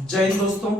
जय हिंद दोस्तों।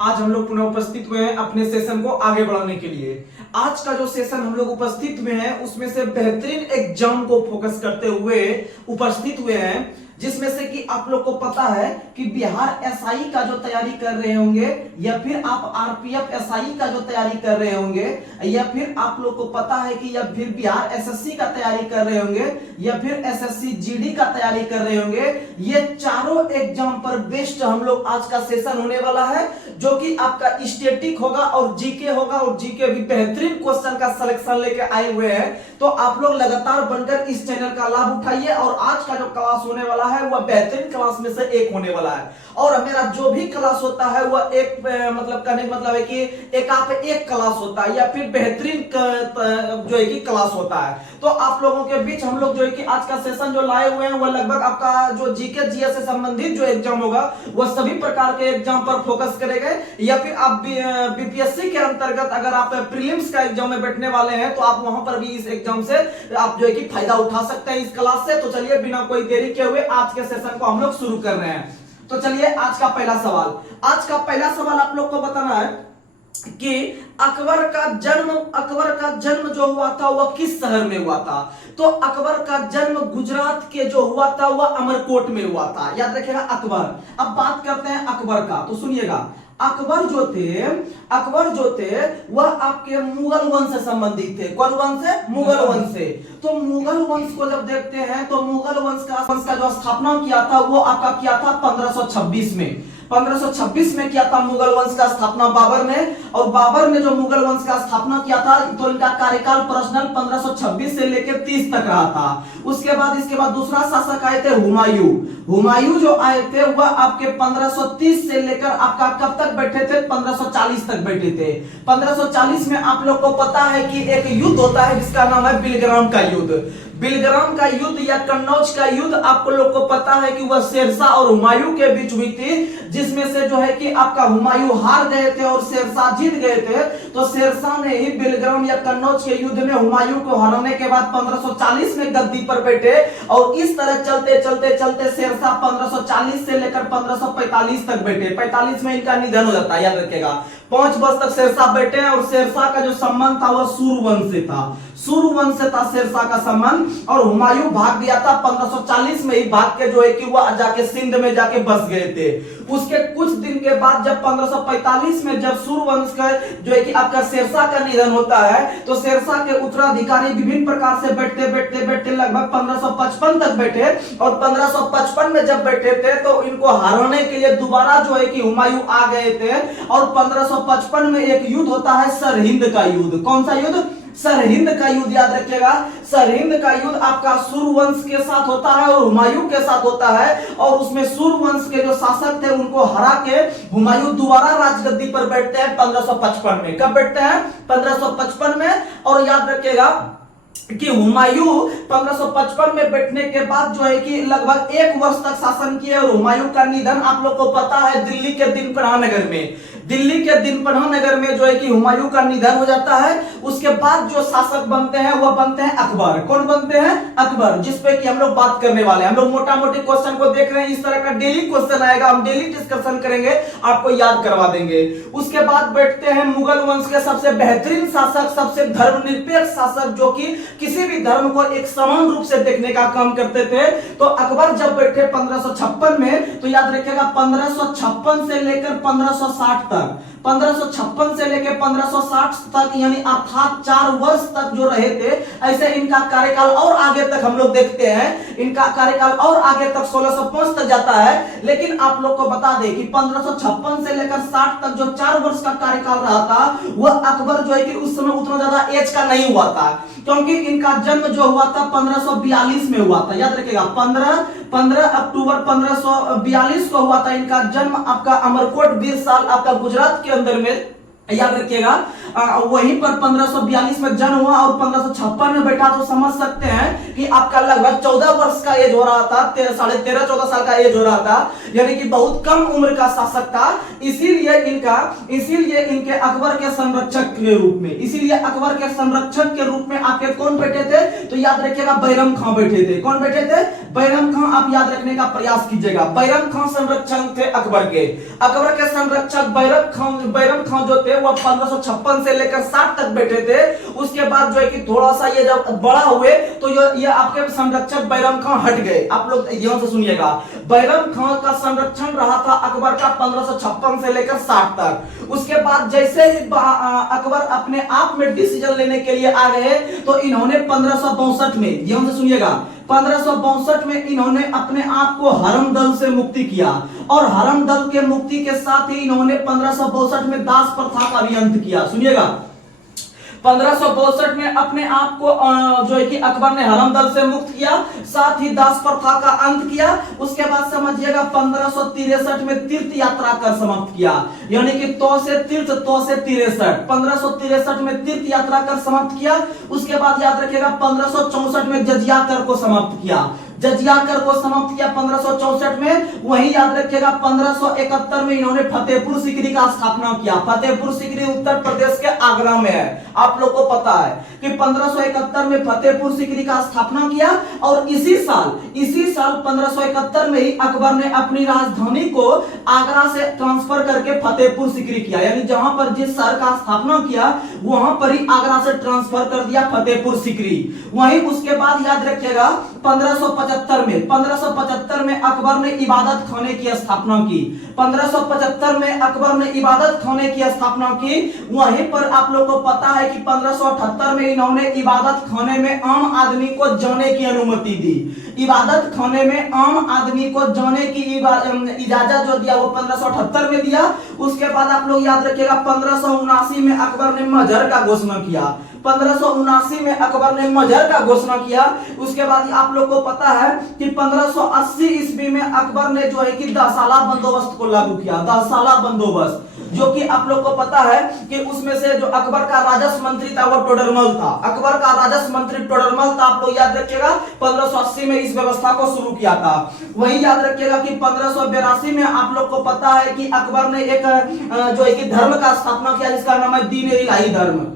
आज हम लोग पुनः उपस्थित हुए हैं अपने सेशन को आगे बढ़ाने के लिए। आज का जो सेशन हम लोग उपस्थित हुए हैं उसमें से बेहतरीन एग्जाम को फोकस करते हुए उपस्थित हुए हैं, जिसमें से कि आप लोग को पता है कि बिहार एसआई का जो तैयारी कर रहे होंगे या फिर आप आरपीएफ एसआई का जो तैयारी कर रहे होंगे या फिर आप लोग को पता है कि या फिर बिहार एसएससी का तैयारी कर रहे होंगे या फिर एसएससी जीडी का तैयारी कर रहे होंगे, ये चारों एग्जाम पर बेस्ड हम लोग आज का सेशन होने वाला है, जो कि आपका स्टैटिक होगा और जीके होगा। और जीके भी बेहतरीन क्वेश्चन का सिलेक्शन लेके आए हुए हैं, तो आप लोग लगातार बनकर इस चैनल का लाभ उठाइए। और आज का जो क्लास होने वाला है वह बेहतरीन क्लास में से एक होने वाला है। और मेरा जो भी क्लास होता है वह एक मतलब कहने का मतलब है कि एक क्लास होता है या फिर बेहतरीन जो है कि क्लास होता है। तो आप लोगों के बीच हम लोग जो है कि आज का सेशन जो लाए हुए हैं वह लगभग आपका जो जीके जीएस से संबंधित जो एग्जाम होगा वह सभी प्रकार के एग्जाम पर फोकस करेंगे। या फिर आप बीपीएससी के अंतर्गत अगर आप प्रीलिम्स का एग्जाम में बैठने वाले हैं तो आप वहां पर भी इस एग्जाम से आप जो है कि फायदा उठा सकते हैं इस क्लास से। तो चलिए बिना कोई देरी के हुए आज के सेशन को हम लोग शुरू कर रहे हैं। तो चलिए आज का पहला सवाल आप लोग को बताना है कि अकबर का जन्म जो हुआ था वह किस शहर में हुआ था। तो अकबर का जन्म गुजरात के जो हुआ था वह अमरकोट में हुआ था, याद रखिएगा अकबर। अब बात करते हैं अकबर का, तो सुनिएगा अकबर जो थे वह आपके मुगल वंश से संबंधित थे। कौन वंश से? मुगल वंश से। तो मुगल वंश को जब देखते हैं तो मुगल वंश का जो स्थापना किया था वो आपका किया था 1526 में। 1526 में किया था मुगल वंश का स्थापना बाबर ने। और बाबर ने जो मुगल वंश का स्थापना किया था तो इनका कार्यकाल पर्सनल 1526 से लेकर 30 तक रहा था। इसके बाद दूसरा शासक आए थे हुमायूं जो आए थे वह आपके 1530 से लेकर आपका कब तक बैठे थे? 1540 तक बैठे थे। 1540 में आप लोग को पता है कि एक युद्ध होता है जिसका नाम है बिलग्राम का युद्ध। बिलग्राम का युद्ध या कन्नौज का युद्ध आप लोग को पता है कि वह शेरशाह और हुमायूं के बीच हुई थी, जिसमें से जो है कि आपका हुमायूं हार गए थे और शेरशाह जीत गए थे। तो शेरशाह ने ही बिलग्राम या कन्नौज के युद्ध में हुमायूं को हराने के बाद 1540 में गद्दी पर बैठे। और इस तरह चलते शेरशाह 1540 से लेकर 1545 तक बैठे। 45 में इनका निधन हो जाता है, याद रखिएगा। 5 वर्ष तक शेरशाह बैठे हैं और शेरशाह का जो संबंध था वह सूर्यवंश से था। सूर्यवंश से था शेरशाह का संबंध। और हुमायूं भाग गया था 1540 में ही, भाग के जो है कि वह जाके सिंध में जाके बस गए थे। उसके कुछ दिन के बाद जब 1545 में जब सूर्यवंश का जो है कि आपका शेरशाह का निधन होता है तो शेरशाह के उत्तराधिकारी विभिन्न प्रकार से बैठते लगभग 1555 तक बैठे। और 1555 में जब बैठे थे तो इनको हराने के लिए दोबारा जो है कि हुमायूं आ गए थे। और 1555 में एक युद्ध होता है सरहिंद का युद्ध। कौन सा युद्ध? सरहिंद का युद्ध, याद रखिएगा। सरहिंद का युद्ध आपका सूर्यवंश के साथ होता है और हुमायूं के साथ होता है। और उसमें सूर्यवंश के जो शासक थे उनको हरा के हुमायूं दोबारा राजगद्दी पर बैठते हैं 1555 में। कब बैठते हैं? 1555 में। और याद रखिएगा कि हुमायूं 1555 में बैठने के बाद जो है कि लगभग 1 वर्ष तक शासन किए। और हुमायूं का निधन आप लोग को पता है दिल्ली के दिनपनहा नगर में। दिल्ली के दिनपनहा नगर में जो है कि हुमायूं का निधन हो जाता है। उसके बाद जो शासक बनते हैं वह बनते हैं अकबर। कौन बनते हैं? अकबर, जिसपे कि हम लोग बात करने वाले हैं। हम लोग मोटा मोटी क्वेश्चन को देख रहे हैं, इस तरह का डेली क्वेश्चन आएगा, हम डेली डिस्कशन करेंगे, आपको याद करवा देंगे। उसके बाद बैठते हैं मुगल वंश के सबसे बेहतरीन शासक, सबसे धर्मनिरपेक्ष शासक, जो कि किसी भी धर्म को एक समान रूप से देखने का काम करते थे। तो अकबर जब बैठे 1556 में, तो याद रखिएगा 1556 से लेकर 1560 तक, 1556 से लेकर 1560 तक यानी अर्थात 4 वर्ष तक जो रहे थे। ऐसे इनका कार्यकाल और आगे तक हम लोग देखते हैं, इनका कार्यकाल और आगे तक 1605 तक जाता है। लेकिन आप लोग को बता दें कि 1556 से लेकर 60 तक जो 4 वर्ष का कार्यकाल रहा था वह अकबर जो है कि उस समय उतना ज्यादा एज का नहीं हुआ था, क्योंकि इनका जन्म जो हुआ था 1542 में हुआ था। याद रखिएगा 15 अक्टूबर 1542 को हुआ था इनका जन्म। आपका अमरकोट 20 साल आपका गुजरात के अंदर में, याद रखिएगा वहीं पर 1542 में जन्म हुआ और 1556 में बैठा, तो समझ सकते हैं कि आपका लगभग 14 वर्ष का एज हो रहा था, 13.5-14 साल का एज हो रहा था, यानी कि बहुत कम उम्र का शासक था। इसीलिए इनके अकबर के संरक्षक के रूप में, इसीलिए अकबर के संरक्षक के रूप में आपके कौन बैठे थे, तो याद रखिएगा बैरम खां बैठे थे। कौन बैठे थे? बैरम खां। आप याद रखने का प्रयास कीजिएगा, बैरम खां संरक्षक थे अकबर के। अकबर के संरक्षक बैरम खां जो थे वो 1556 से लेकर 60 तक बैठे थे। उसके बाद जो है कि थोड़ा सा ये जब बड़ा हुए तो ये आपके संरक्षक बैरम खां हट गए। आप लोग ध्यान से सुनिएगा, बैरम खां का संरक्षण रहा था अकबर का 1556 से लेकर 60 तक। उसके बाद जैसे ही अकबर अपने आप में डिसीजन लेने के लिए आ गए तो इन्होंने 1562 में, ध्यान से सुनिएगा, 1562 में इन्होंने अपने आप को हरमदल से मुक्ति किया और हरमदल के मुक्ति के साथ ही इन्होंने 1562 में दास प्रथा का भी अंत किया। सुनिएगा, 1562 में अपने आप को जो है कि अकबर ने हरमदल से मुक्त किया, साथ ही दास प्रथा का अंत किया। उसके बाद समझिएगा 1563 में तीर्थ यात्रा कर समाप्त किया, यानी कि तो से तीर्थ, तो से 63, 1563 में तीर्थ यात्रा कर समाप्त किया। उसके बाद याद रखिएगा 1564 में जजिया कर को समाप्त किया, जजिया कर को समाप्त किया 1564 में। वहीं याद रखिएगा 1571 में इन्होंने फतेहपुर सीकरी का स्थापना किया। फतेहपुर सीकरी उत्तर प्रदेश के आगरा में है, आप लोग को पता है कि 1571 में फतेहपुर सीकरी का स्थापना किया। और इसी साल 1571 में ही अकबर ने अपनी राजधानी को आगरा से ट्रांसफर करके फतेहपुर सीकरी किया, यानी जहां पर जिस शहर का स्थापना किया वहां पर ही आगरा से ट्रांसफर कर दिया फतेहपुर सीकरी। वहीं उसके बाद याद रखिएगा 1575 में अकबर ने इबादत खाने की स्थापना की। 1575 में अकबर ने इबादत खाने की स्थापना की। वहीं पर आप लोगों को पता है कि 1578 में इन्होंने इबादत खाने में आम आदमी को जाने की अनुमति दी। इबादत खाने में आम आदमी को जाने की इजाजत जो दिया वो 1578 में दिया। उसके बाद आप लोग याद रखिएगा 1579 में अकबर ने मजहर का घोषणा किया। 1579 में अकबर ने मजहर का घोषणा किया। उसके बाद आप लोग को पता है कि 1580 ईस्वी में अकबर ने जो है कि 10 साला बंदोबस्त को लागू किया। 10 साला बंदोबस्त, जो कि आप लोग को पता है कि उसमें से जो अकबर का राजस्व मंत्री था वो टोडरमल था। अकबर का राजस्व मंत्री टोडरमल था, आप लोग याद रखिएगा। 1580 में इस व्यवस्था को शुरू किया था। वही याद रखिएगा कि 1582 में आप लोग को पता है कि अकबर ने एक जो है कि धर्म का स्थापना किया जिसका नाम है दीन ए इलाही धर्म।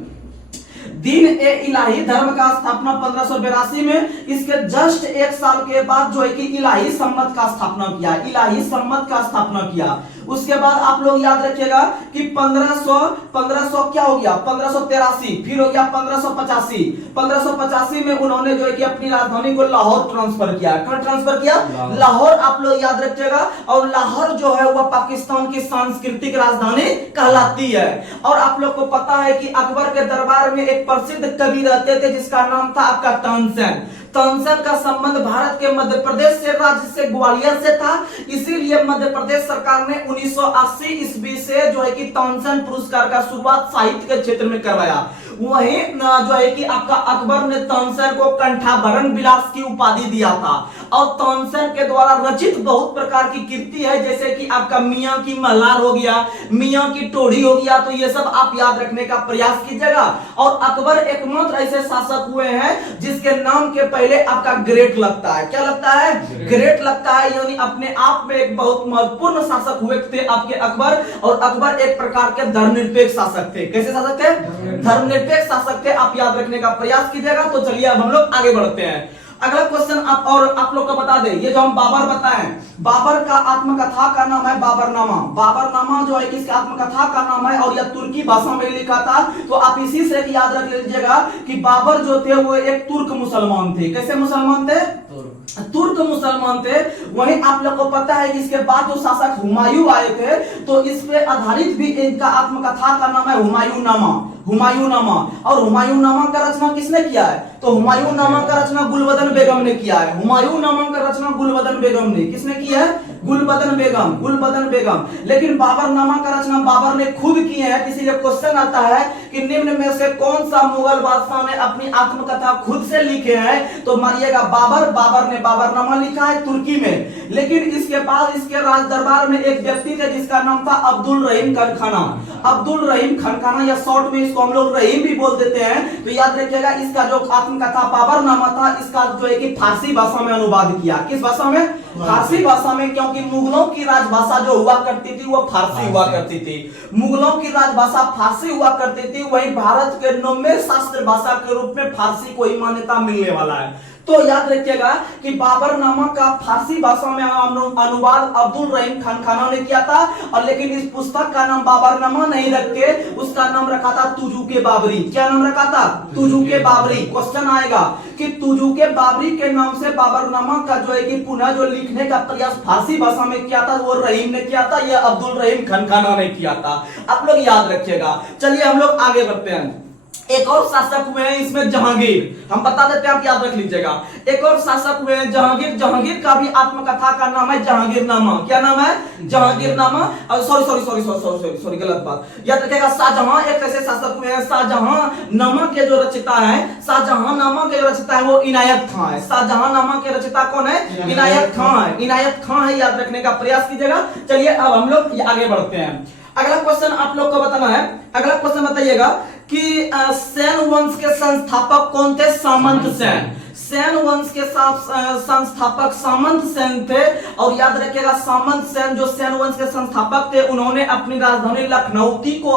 दीन ए इलाही धर्म का स्थापना 1582 में। इसके जस्ट एक साल के बाद जो है कि इलाही सम्मत का स्थापना किया, इलाही सम्मत का स्थापना किया। उसके बाद आप लोग याद रखिएगा कि 1500 क्या हो गया, 1583, फिर हो गया 1585। 1585 में उन्होंने जो है कि अपनी राजधानी को लाहौर ट्रांसफर किया। कहां ट्रांसफर किया? लाहौर। आप लोग याद रखिएगा, और लाहौर जो है वह पाकिस्तान की सांस्कृतिक राजधानी कहलाती है। और आप लोग को पता है कि अकबर के दरबार में एक प्रसिद्ध कवि रहते थे जिसका नाम था आपका तानसेन। तानसेन का संबंध भारत के मध्य प्रदेश से राज्य से ग्वालियर से था। इसीलिए मध्य प्रदेश सरकार ने 1980 ईस्वी से जो है कि तानसेन पुरस्कार का शुरुआत साहित्य के क्षेत्र में करवाया। वहीं जो है कि आपका अकबर ने तानसेन को कंठाभरण विलास की उपाधि दिया था। और तानसेन के द्वारा रचित बहुत प्रकार की कृति है, जैसे कि आपका मियां की महलार हो गया, मियां की टोढ़ी हो गया, तो ये सब आप याद रखने का प्रयास कीजिएगा। और अकबर एकमात्र ऐसे शासक हुए हैं जिसके नाम के पहले आपका ग्रेट लगता है। क्या लगता है? ग्रेट लगता है, यानी अपने आप में एक बहुत महत्वपूर्ण शासक हुए थे आपके अकबर। और अकबर एक प्रकार के धर्मनिरपेक्ष शासक थे। कैसे शासक थे? धर्मनिरपेक्ष शासक थे। आप याद रखने का प्रयास कीजिएगा। तो चलिए अब हम लोग आगे बढ़ते हैं। अगला क्वेश्चन आप लोग को बता दें, ये जो हम बाबर बताएं, बाबर का आत्मकथा का नाम है बाबरनामा। बाबरनामा जो है किसकी आत्मकथा का नाम है और यह तुर्की भाषा में लिखा था। तो आप इसी से याद रख लीजिएगा कि बाबर जो थे वो एक तुर्क मुसलमान थे। कैसे मुसलमान थे? तुर्क मुसलमान थे। वहीं आप लोग को पता है कि इसके बाद जो शासक हुमायूं आए थे तो इस पे आधारित भी इनका आत्मकथा का नाम है हुमायूंनामा। हुमायूंनामा। और हुमायूंनामा का रचना किसने किया है? तो हुमायूंनामा का रचना गुलबदन बेगम ने किया है। हुमायूंनामा का रचना गुलबदन बेगम ने किसने किया है? गुलबदन बेगम। लेकिन बाबरनामा का रचना बाबर ने खुद किए हैं। इसीलिए क्वेश्चन आता है कि निम्न में से कौन सा मुगल बादशाह ने अपनी आत्मकथा खुद से लिखे हैं, तो मानिएगा बाबर ने बाबरनामा लिखा है तुर्की में। लेकिन इसके बाद इसके राज दरबार में एक व्यक्ति थे जिसका नाम था अब्दुल रहीम खनखाना। अब्दुल रहीम खनखाना या शॉर्ट में इसको हम लोग रहीम भी बोल देते हैं। तो याद रखिएगा इसका जो आत्मकथा बाबरनामा था, इसका जो है कि फारसी भाषा में अनुवाद किया। किस भाषा में? फारसी भाषा में, क्योंकि मुगलों की राजभाषा जो हुआ करती थी वो फारसी हुआ करती थी। मुगलों की राजभाषा फारसी हुआ करती थी, वहीं भारत के 9वें शास्त्र भाषा के रूप में फारसी को ही मान्यता मिलने वाला है। तो याद रखिएगा कि बाबरनामा का फारसी भाषा में अनुवाद अब्दुल रहीम खनखाना ने किया था। और लेकिन इस पुस्तक का नाम बाबरनामा नहीं रख के उसका नाम रखा था तुजुके बाबरी। क्या नाम रखा था? तुजुके बाबरी। क्वेश्चन आएगा कि तुजुके बाबरी के नाम से बाबरनामा का जो है कि पुनः जो लिखने का प्रयास फारसी भाषा में किया था वो रहीम ने किया था, यह अब्दुल रहीम खनखाना ने किया था। आप लोग याद रखिएगा। चलिए हम लोग आगे बढ़ते हैं। एक और शासक हुए हैं इसमें जहांगीर, हम बता देते हैं, आप याद रख लीजिएगा। एक और शासक हुए हैं जहांगीर। जहांगीर का भी आत्मकथा का नाम है जहांगीरनामा। क्या नाम है? जहांगीरनामा। सॉरी गलत बात। याद रखिएगा शाहजहां एक ऐसे शासक हुए हैं। शाहजहांनामा के जो रचयिता है, शाहजहांनामा के जो रचयिता है वो इनायत खां है। शाहजहांनामा के रचयिता कौन है? इनायत खां है। इनायत खां है, याद रखने का प्रयास कीजिएगा। चलिए अब हम लोग आगे बढ़ते हैं। अगला क्वेश्चन आप लोग को बताना है। अगला क्वेश्चन बताइएगा कि सेन वंश के संस्थापक कौन थे? सामंत सेन। सेन वंश के संस्थापक सामंत सेन थे। और याद रखिएगा सामंत सेन जो सेन वंश के संस्थापक थे, उन्होंने अपनी राजधानी लखनऊती को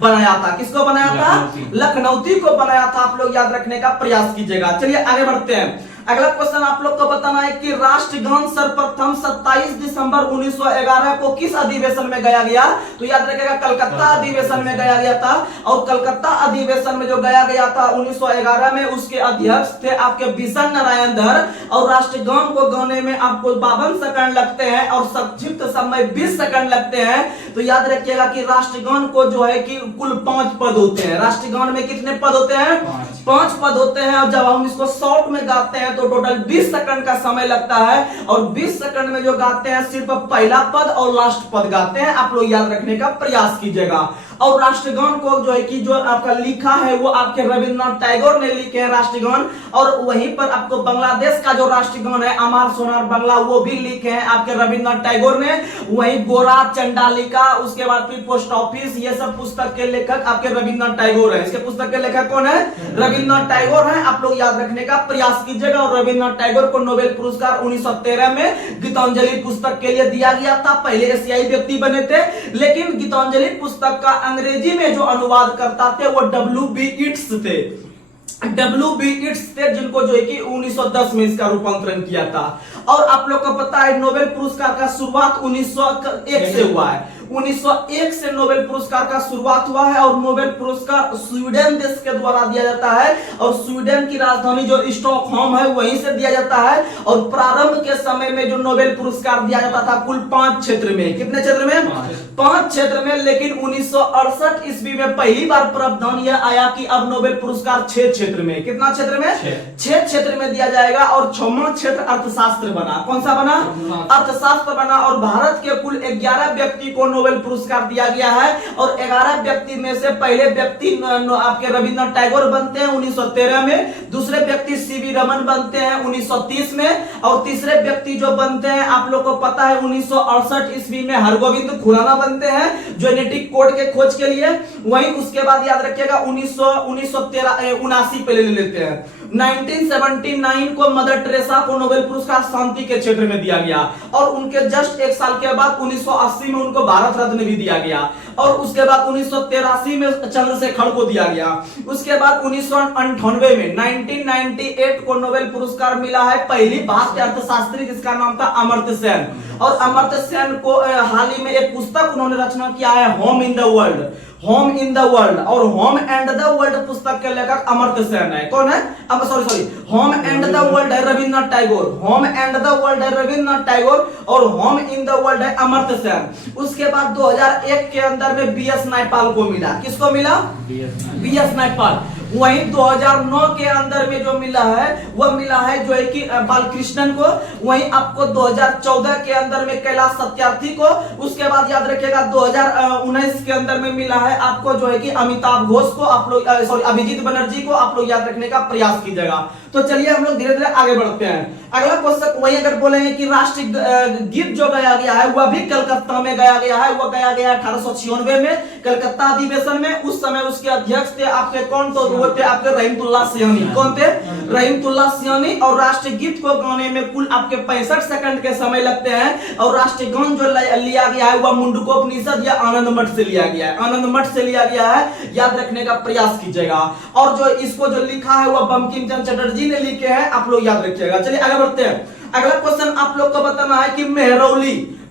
बनाया था। किसको बनाया था? लखनऊती को बनाया था। आप लोग याद रखने का प्रयास कीजिएगा। चलिए आगे बढ़ते हैं। अगला क्वेश्चन आप लोग को बताना है कि राष्ट्रगान सर्वप्रथम 27 दिसंबर 1911 को किस अधिवेशन में गाया गया? तो याद रखिएगा कलकत्ता अधिवेशन में गाया गया था। और कलकत्ता अधिवेशन में जो गाया गया था 1911 में, उसके अध्यक्ष थे आपके बिशन नारायण धर। और राष्ट्रगान को गाने में आपको 52 सेकंड लगते हैं और संक्षिप्त समय 20 सेकंड लगते हैं। तो याद रखिएगा कि राष्ट्रगान को जो है कि कुल 5 पद होते हैं। राष्ट्रगान में कितने पद होते हैं? 5 पद होते हैं। और जब हम इसको शॉर्ट में गाते हैं तो टोटल 20 सेकंड का समय लगता है। और 20 सेकंड में जो गाते हैं सिर्फ पहला पद और लास्ट पद गाते हैं। आप लोग याद रखने का प्रयास कीजिएगा। और राष्ट्रगान को जो है कि जो आपका लिखा है वो आपके रविंद्रनाथ टैगोर ने लिखे हैं राष्ट्रगान। और वहीं पर आपको बांग्लादेश का जो राष्ट्रगान है अमार सोनार बांग्ला, वो भी लिखे हैं आपके रविंद्रनाथ टैगोर ने। वहीं गोरा चंडालिका, उसके बाद फिर पोस्ट ऑफिस, ये सब पुस्तक के लेखक आपके रविंद्रनाथ टैगोर है। इसके पुस्तक के लेखक कौन है? रविंद्रनाथ टैगोर है। आप लोग याद रखने का प्रयास कीजिएगा। और रविंद्रनाथ टैगोर को नोबेल पुरस्कार 1913 में गीतांजलि पुस्तक के लिए दिया गया था। पहले एशियाई व्यक्ति बने थे। लेकिन गीतांजलि पुस्तक का अंग्रेजी में जो अनुवाद करता थे वो W.B. येट्स थे। W.B. येट्स थे, जिनको जो है कि 1910 में इसका रूपांतरण किया था। और आप लोग को पता है नोबेल पुरस्कार का शुरुआत 1901 से हुआ है। 1901 से नोबेल पुरस्कार का शुरुआत हुआ है। और नोबेल पुरस्कार स्वीडन देश के द्वारा दिया जाता है। और स्वीडन की राजधानी जो स्टॉकहोम है वहीं से दिया जाता है। और प्रारंभ के समय में जो नोबेल पुरस्कार दिया जाता था कुल 5 क्षेत्र में। कितने क्षेत्र में? 5 क्षेत्र में। लेकिन 1968 ईस्वी में पहली बार प्रावधान यह आया कि अब नोबेल पुरस्कार 6 क्षेत्र में। कितना क्षेत्र में? 6 क्षेत्र में दिया जाएगा। और 6वां क्षेत्र अर्थशास्त्र बना। कौन सा बना? अर्थशास्त्र बना। और भारत के कुल 11 व्यक्ति को नोबेल पुरस्कार दिया गया है। और 11 व्यक्ति में से पहले व्यक्ति आपके रविंद्रनाथ टैगोर बनते हैं 1913 में। दूसरे व्यक्ति सीवी रमन बनते हैं 1930 में। और तीसरे व्यक्ति जो बनते हैं आप लोग को पता है 1968 ईस्वी में हरगोविंद खुराना बनते हैं जेनेटिक कोड के खोज के लिए। वहीं उसके बाद याद रखिएगा 1979 पे ले लेते हैं। 1979 को मदर टेरेसा को नोबेल पुरस्कार शांति के क्षेत्र में दिया गया। और उनके जस्ट 1 साल के बाद 1980 में उनको भारत रत्न भी दिया गया। और उसके बाद 1983 में चंद्रशेखर को दिया गया। उसके बाद 1998 में 1998 को नोबेल पुरस्कार मिला है पहली भारतीय अर्थशास्त्री जिसका नाम था अमर्त्य सेन। और अमर्त्य सेन को हाल ही में एक पुस्तक उन्होंने रचना किया है home in the world. Home in the world. और होम एंड द वर्ल्ड पुस्तक के लेखक अमर्त्य सेन है। कौन है? Sorry home and the world है Rabindranath Tagore. Home and the world है रविंद्रनाथ टैगोर। और होम इन द वर्ल्ड है अमर्त्य सेन। उसके बाद 2001 के अंदर में बीएस नायपाल को मिला। किसको मिला? बीएस नायपाल। वहीं 2009 के अंदर में जो मिला है वह मिला है जो है कि बालकृष्णन को। वहीं आपको 2014 के अंदर में कैलाश सत्यार्थी को। उसके बाद याद रखिएगा 2019 के अंदर में मिला है आपको जो है कि अमिताभ घोष को, आप लोग सॉरी अभिजीत बनर्जी को आप लोग याद रखने का प्रयास कीजिएगा। तो चलिए हम लोग धीरे धीरे आगे बढ़ते हैं। अगला क्वेश्चन वही अगर बोलेंगे कि राष्ट्रीय गीत जो गाया गया है वह भी कलकत्ता में गाया गया है, वह गाया गया 1896 में कलकत्ता अधिवेशन में। उस समय उसके अध्यक्ष थे आपके कौन, तो वो थे आपके रहीमतुल्लाह सियानी। कौन थे? रहीमतुल्लाह सियानी। और राष्ट्रीय गीत को गाने में कुल आपके 65 सेकंड के समय लगते हैं। और राष्ट्रीय गान जो लिया गया है वह मुंडकोपनिषद या आनंद मठ से लिया गया है, आनंद मठ से लिया गया है, याद रखने का प्रयास कीजिएगा। और जो इसको जो लिखा है वह बंकिम चंद्र चटर्जी ने लिखे हैं, आप लोग याद रखिएगा। चलिए आगे बढ़ते हैं। अगला क्वेश्चन आप लोग को बताना है कि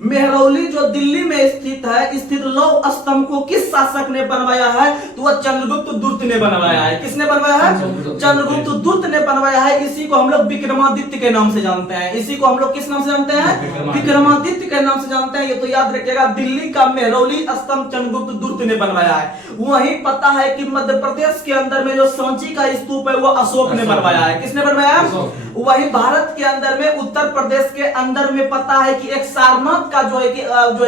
मेहरौली जो दिल्ली में स्थित है, स्थित लौह स्तंभ को किस शासक ने बनवाया है, तो वह चंद्रगुप्त दूर्त ने बनवाया है। किसने बनवाया है? चंद्रगुप्त दूर्त ने बनवाया है। इसी को हम लोग विक्रमादित्य के नाम से जानते हैं। इसी को हम लोग किस नाम से जानते हैं? विक्रमादित्य के नाम से जानते हैं। ये तो याद रखिएगा, दिल्ली का मेहरौली स्तंभ चंद्रगुप्त दूर्त ने बनवाया है। वहीं पता है कि मध्य प्रदेश के अंदर में जो सांची का स्तूप है वो अशोक ने बनवाया है। किसने बनवाया है? वहीं भारत के अंदर में उत्तर प्रदेश के अंदर में पता है कि एक सारनाथ का जो है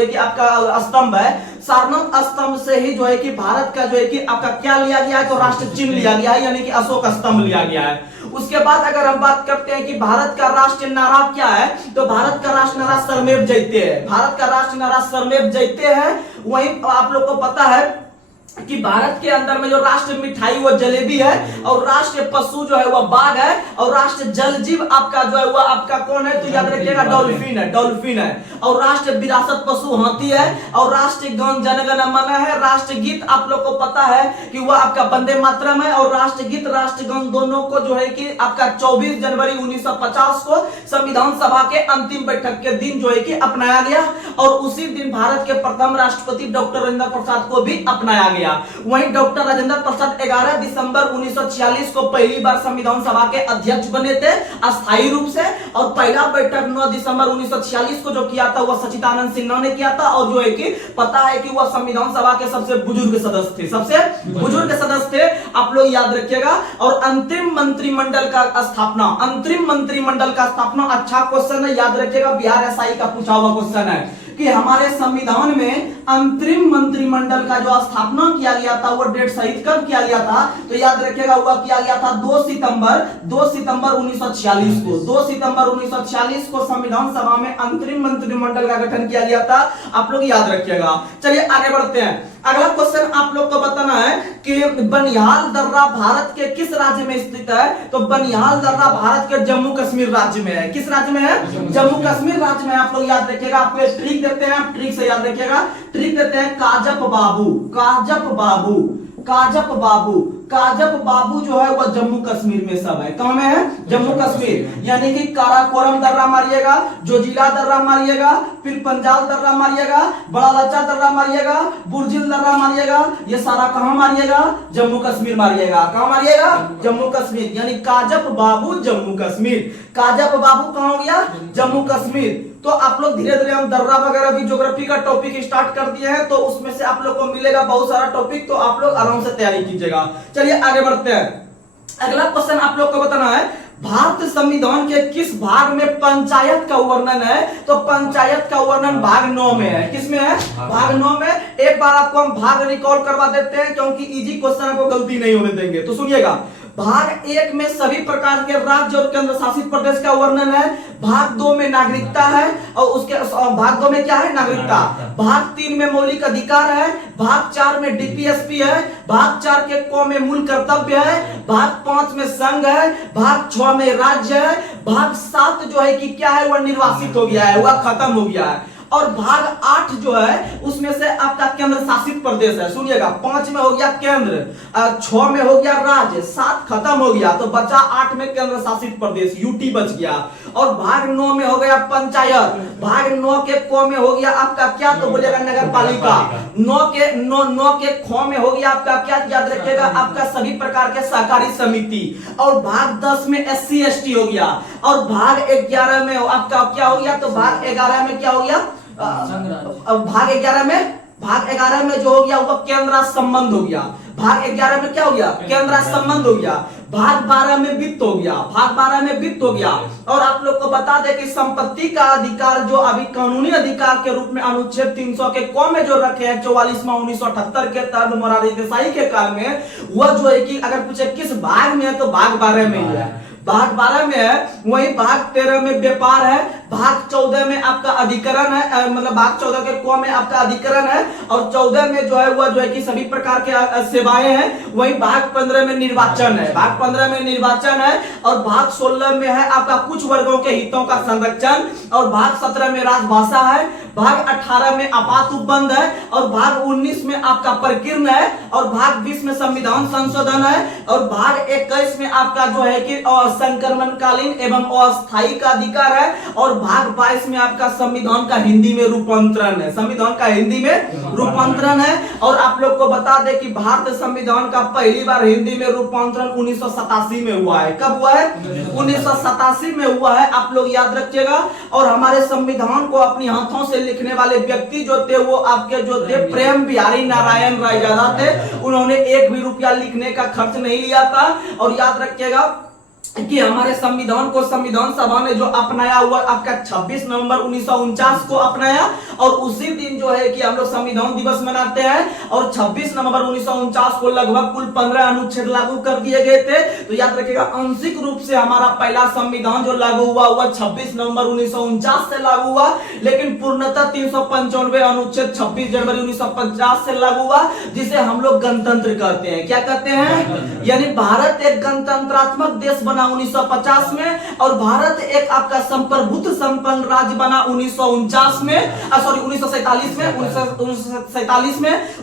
कि आपका स्तंभ है। सारनाथ स्तंभ से ही जो है कि भारत का जो है कि आपका क्या लिया गया है, तो राष्ट्र चिन्ह लिया गया है, यानी कि अशोक स्तंभ लिया गया है। उसके बाद अगर हम बात करते हैं कि भारत का राष्ट्रीय नारा क्या है, तो भारत का राष्ट्रीय नारा सर्वमेव जयते है। भारत का राष्ट्रीय नारा सर्वमेव जयते है। वहीं आप लोग को पता है कि भारत के अंदर में जो राष्ट्रीय मिठाई वो जलेबी है, और राष्ट्रीय पशु जो है वह बाघ है, और राष्ट्रीय जल जीव आपका जो है वह आपका कौन है, तो याद रखिएगा डॉल्फिन है, डॉल्फिन है। और राष्ट्रीय विरासत पशु हाथी है। और राष्ट्रीय गान जन गण मन है। राष्ट्रीय गीत आप लोग को पता है कि वह आपका वंदे मातरम है। और राष्ट्रीय गीत राष्ट्रीय गान दोनों को जो है कि आपका 24 जनवरी 1950 को संविधान सभा के अंतिम बैठक के दिन जो है कि अपनाया गया। और उसी दिन भारत के प्रथम राष्ट्रपति डॉक्टर राजेंद्र प्रसाद को भी अपनाया गया। वहीं डॉक्टर राजेंद्र प्रसाद 11 दिसंबर 1946 को पहली बार संविधान सभा के अध्यक्ष बने थे अस्थायी रूप से। और पहला बैठक 9 दिसंबर 1946 को जो किया था वह सच्चिदानंद सिन्हा ने किया था। और जो है कि पता है कि वह संविधान सभा के सबसे बुजुर्ग सदस्य थे, सबसे बुजुर्ग सदस्य थे, आप लोग याद रखिएगा। और अंतरिम मंत्रिमंडल का स्थापना, अंतरिम मंत्रिमंडल का स्थापना अच्छा क्वेश्चन है, याद रखिएगा, बिहार एसआई का पूछा हुआ क्वेश्चन है कि हमारे संविधान में अंतरिम मंत्रिमंडल का जो स्थापना किया गया था वो डेट सहित कब किया गया था, तो याद रखिएगा वह किया गया था 2 सितंबर 1946 को। 2 सितंबर 1946 को संविधान सभा में अंतरिम मंत्रिमंडल का गठन किया गया था, आप लोग याद रखिएगा। चलिए आगे बढ़ते हैं। अगला क्वेश्चन आप लोग को बताना है कि बनिहाल दर्रा भारत के किस राज्य में स्थित है, तो बनिहाल दर्रा भारत के जम्मू कश्मीर राज्य में है। किस राज्य में है? जम्मू कश्मीर राज्य में। आप लोग याद रखिएगा, आपको एक ट्रिक देते हैं, ट्रिक से याद रखिएगा, ट्रिक देते हैं। काजप बाबू जो है वह जम्मू कश्मीर में सब है। कहां में है? जम्मू कश्मीर। यानी कि काराकोरम दर्रा मारिएगा, जोजिला दर्रा मारिएगा, फिर पंजाल दर्रा मारिएगा, बड़ा लच्चा दर्रा मारिएगा, बुर्जिल दर्रा मारिएगा, ये सारा कहां मारिएगा? जम्मू कश्मीर मारिएगा। कहां मारिएगा? जम्मू कश्मीर। यानी काजप बाबू जम्मू कश्मीर। काजप बाबू कहां हो गया? जम्मू कश्मीर। तो आप लोग धीरे धीरे हम दर्रा वगैरह भी ज्योग्राफी का टॉपिक स्टार्ट कर दिए हैं, तो उसमें से आप लोग को मिलेगा बहुत सारा टॉपिक, तो आप लोग आराम से तैयारी कीजिएगा। चलिए आगे बढ़ते हैं। अगला क्वेश्चन आप लोग को बताना है, भारत संविधान के किस भाग में पंचायत का वर्णन है, तो पंचायत का वर्णन भाग 9 में है। किसमें है? भाग 9 में। एक बार आपको हम भाग रिकॉल करवा देते हैं क्योंकि इजी क्वेश्चन को गलती नहीं होने देंगे, तो सुनिएगा। भाग 1 में सभी प्रकार के राज्य और केंद्र शासित प्रदेश का वर्णन है। भाग 2 में नागरिकता है, और उसके भाग 2 में क्या है? नागरिकता। भाग 3 में मौलिक अधिकार है। भाग 4 में डीपीएसपी है। भाग 4 के क में मूल कर्तव्य है। भाग 5 में संघ है। भाग 6 में राज्य है। भाग 7 जो है कि क्या है, वह निर्वासित हो गया है, वह खत्म हो गया है। और भाग 8 जो है उसमें से आपका केंद्र शासित प्रदेश है। सुनिएगा, 5 में हो गया केंद्र, 6 में हो गया राज्य, 7 खत्म हो गया, तो बचा 8 में केंद्र शासित प्रदेश, यूटी बच गया। और भाग 9 में हो गया पंचायत। भाग 9 के क में हो गया आपका क्या, तो बोलेगा नगर पालिका। 9 के ख में हो गया आपका क्या, याद रखिएगा, आपका सभी प्रकार के सहकारी समिति। और भाग 10 में SC ST हो गया। और भाग 11 में आपका क्या हो गया, तो भाग 11 में क्या हो गया, भाग 11 में जो हो गया वह केंद्र संबंध हो गया। भाग 11 में क्या हो गया, केंद्र राज्य संबंध हो गया। भाग 12 में वित्त हो गया, भाग 12 में वित्त हो गया। और आप लोग को बता दें कि संपत्ति का अधिकार जो अभी कानूनी अधिकार के रूप में अनुच्छेद 300 के क में जो रखे हैं 44वां 1978 के तहत मोरारजी देसाई के काल में, वह जो है कि अगर पूछे किस भाग में है तो भाग 12 में ही है। भाग 12 में है, वही भाग 13 में व्यापार है, भाग 14 में आपका अधिकरण है, मतलब भाग 14 के क में आपका अधिकरण है, और 14 में जो है वह जो है कि सभी प्रकार के सेवाएं हैं। वही भाग 15 में निर्वाचन है, भाग 15 में निर्वाचन है, और भाग 16 में है आपका कुछ वर्गों के हितों का संरक्षण, और भाग 17 में राजभाषा है, भाग 18 में आपात उपबंध है, और भाग 19 में आपका प्रकीर्ण है, और भाग 20 में संविधान संशोधन है, और भाग 21 में आपका जो है कि संक्रमणकालीन एवं अस्थायी का अधिकार है, और भाग 22 में आपका संविधान का हिंदी में रूपांतरण है, संविधान का हिंदी में रूपांतरण है। और आप लोग को बता दें कि भारतीय संविधान का पहली बार हिंदी में रूपांतरण 1987 में हुआ है। कब हुआ है? 1987 में हुआ है, आप लोग याद रखिएगा। और हमारे संविधान को अपनी हाथों से लिखने वाले व्यक्ति जो थे वो आपके जो थे प्रेम बिहारी नारायण रायजादा थे। उन्होंने 1 भी रुपया लिखने का खर्च नहीं लिया था। और याद रखिएगा कि हमारे संविधान को संविधान सभा ने जो अपनाया हुआ आपका 26 नवंबर 1949 को अपनाया, और उसी दिन जो है कि हम लोग संविधान दिवस मनाते हैं। और 26 नवंबर 1949 को लगभग कुल 15 अनुच्छेद लागू कर दिए गए थे। तो याद रखिएगा आंशिक रूप से हमारा पहला संविधान जो लागू हुआ 26 नवंबर 1949 से लागू हुआ, लेकिन पूर्णतः 395 अनुच्छेद 26 जनवरी 1950 से लागू हुआ, जिसे हम लोग गणतंत्र कहते हैं। क्या कहते हैं? यानी भारत एक गणतंत्रात्मक देश बना 1950 में, और भारत एक आपका संप्रभुत्व संपन्न राज्य बना 1947 में।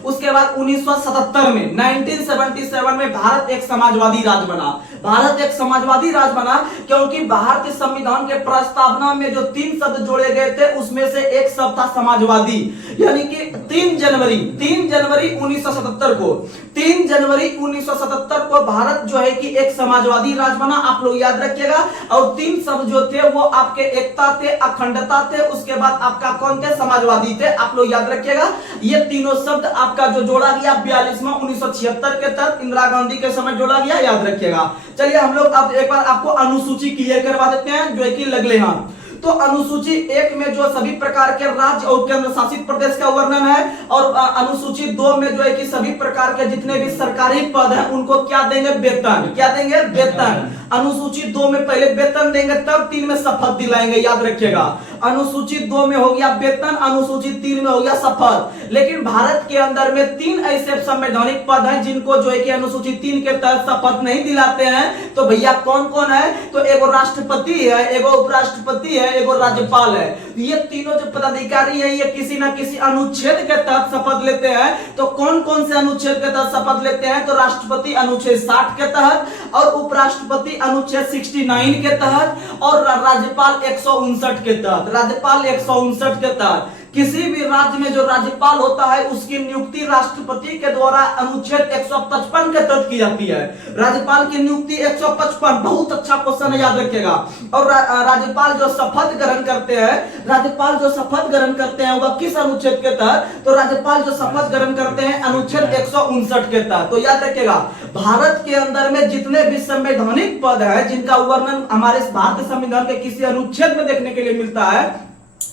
उसके बाद 1977 में 1977 में भारत एक समाजवादी राज्य बना। भारत एक समाजवादी राज्य बना क्योंकि भारतीय संविधान के प्रस्तावना में जो 3 शब्द जोड़े गए थे उसमें से एक शब्द था समाजवादी। यानी कि 3 जनवरी 1977 को 3 जनवरी 1977 को भारत जो है कि एक समाजवादी राज्य बना। आप लोग याद रखिएगा। और 3 शब्द जो थे वो आपके एकता थे, अखंडता थे, उसके बाद आपका कौन थे? समाजवादी थे। आप लोग याद रखिएगा। ये तीनों शब्द आपका जो जोड़ा गया 42वां 1976 के तहत इंदिरा गांधी के समय जोड़ा गया, याद रखिएगा। चलिए हम लोग अब एक बार आपको अनुसूची क्लियर करवा देते हैं जो है कि लगले हाथ। तो अनुसूची 1 में जो सभी प्रकार के राज्य और केंद्र शासित प्रदेश का वर्णन है, और अनुसूची 2 में जो है कि सभी प्रकार के जितने भी सरकारी पद हैं उनको क्या देंगे? वेतन। क्या देंगे? वेतन। अनुसूची 2 में पहले वेतन देंगे, तब 3 में शपथ दिलाएंगे, याद रखिएगा। अनुसूची 2 में हो गया वेतन, अनुसूची 3 में हो गया शपथ। लेकिन भारत के अंदर में 3 ऐसे संवैधानिक पद हैं जिनको जो है कि अनुसूची 3 के तहत शपथ नहीं दिलाते हैं। तो भैया कौन कौन है? तो एगो राष्ट्रपति है, एगो उपराष्ट्रपति है, एगो राज्यपाल है। ये तीनों जो पदाधिकारी है ये किसी ना किसी अनुच्छेद के तहत शपथ लेते हैं। तो कौन कौन से अनुच्छेद के तहत शपथ लेते हैं? तो राष्ट्रपति अनुच्छेद 60 के तहत, और उपराष्ट्रपति अनुच्छेद 69 के तहत, और राज्यपाल 159 के तहत। राज्यपाल 159 के तहत। किसी भी राज्य में जो राज्यपाल होता है उसकी नियुक्ति राष्ट्रपति के द्वारा अनुच्छेद 155 के तहत की जाती है। राज्यपाल की नियुक्ति 155, बहुत अच्छा क्वेश्चन है, याद रखिएगा। और राज्यपाल जो शपथ ग्रहण करते हैं, राज्यपाल जो शपथ ग्रहण करते हैं वह किस अनुच्छेद के तहत? तो राज्यपाल जो शपथ ग्रहण करते हैं अनुच्छेद 159 के तहत। तो याद रखिएगा भारत के अंदर में जितने भी संवैधानिक पद है जिनका वर्णन हमारे भारतीय संविधान के किसी अनुच्छेद में देखने के लिए मिलता है,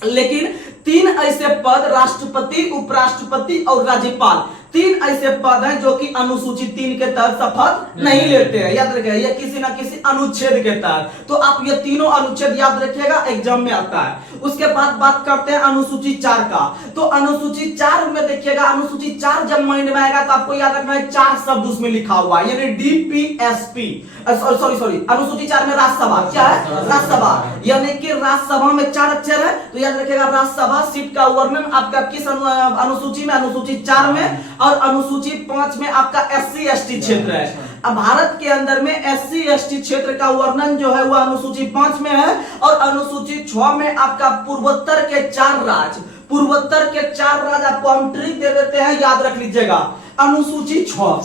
लेकिन 3 ऐसे पद राष्ट्रपति, उपराष्ट्रपति और राज्यपाल, 3 ऐसे पद हैं जो कि अनुसूची 3 के तहत शपथ नहीं लेते हैं। याद रखिएगा ये किसी ना किसी अनुच्छेद के तहत। तो आप ये तीनों अनुच्छेद याद रखिएगा, एग्जाम में आता है। उसके बाद बात करते हैं अनुसूची 4 का। तो अनुसूची 4 में देखिएगा, अनुसूची 4 जब माइंड में आएगा तो आपको याद रखना है 4 शब्द उसमें लिखा हुआ है, यानी डीपीएसपी। सॉरी अनुसूची 4 में राज्यसभा। क्या है? राज्यसभा। यानी कि राज्यसभा में 4 अक्षर है। तो याद रखिएगा राज्यसभा सीट का वर्णन आपका किस अनुसूची में? अनुसूची 4 में। और अनुसूची 5 में आपका SC ST क्षेत्र है। अब भारत के अंदर में SC ST क्षेत्र का वर्णन जो है वह अनुसूची 5 में है। और अनुसूची 6 में आपका पूर्वोत्तर के 4 राज्य, पूर्वोत्तर के 4 राज्य आपको हम ट्रिक दे देते हैं, याद रख लीजिएगा। अनुसूची 6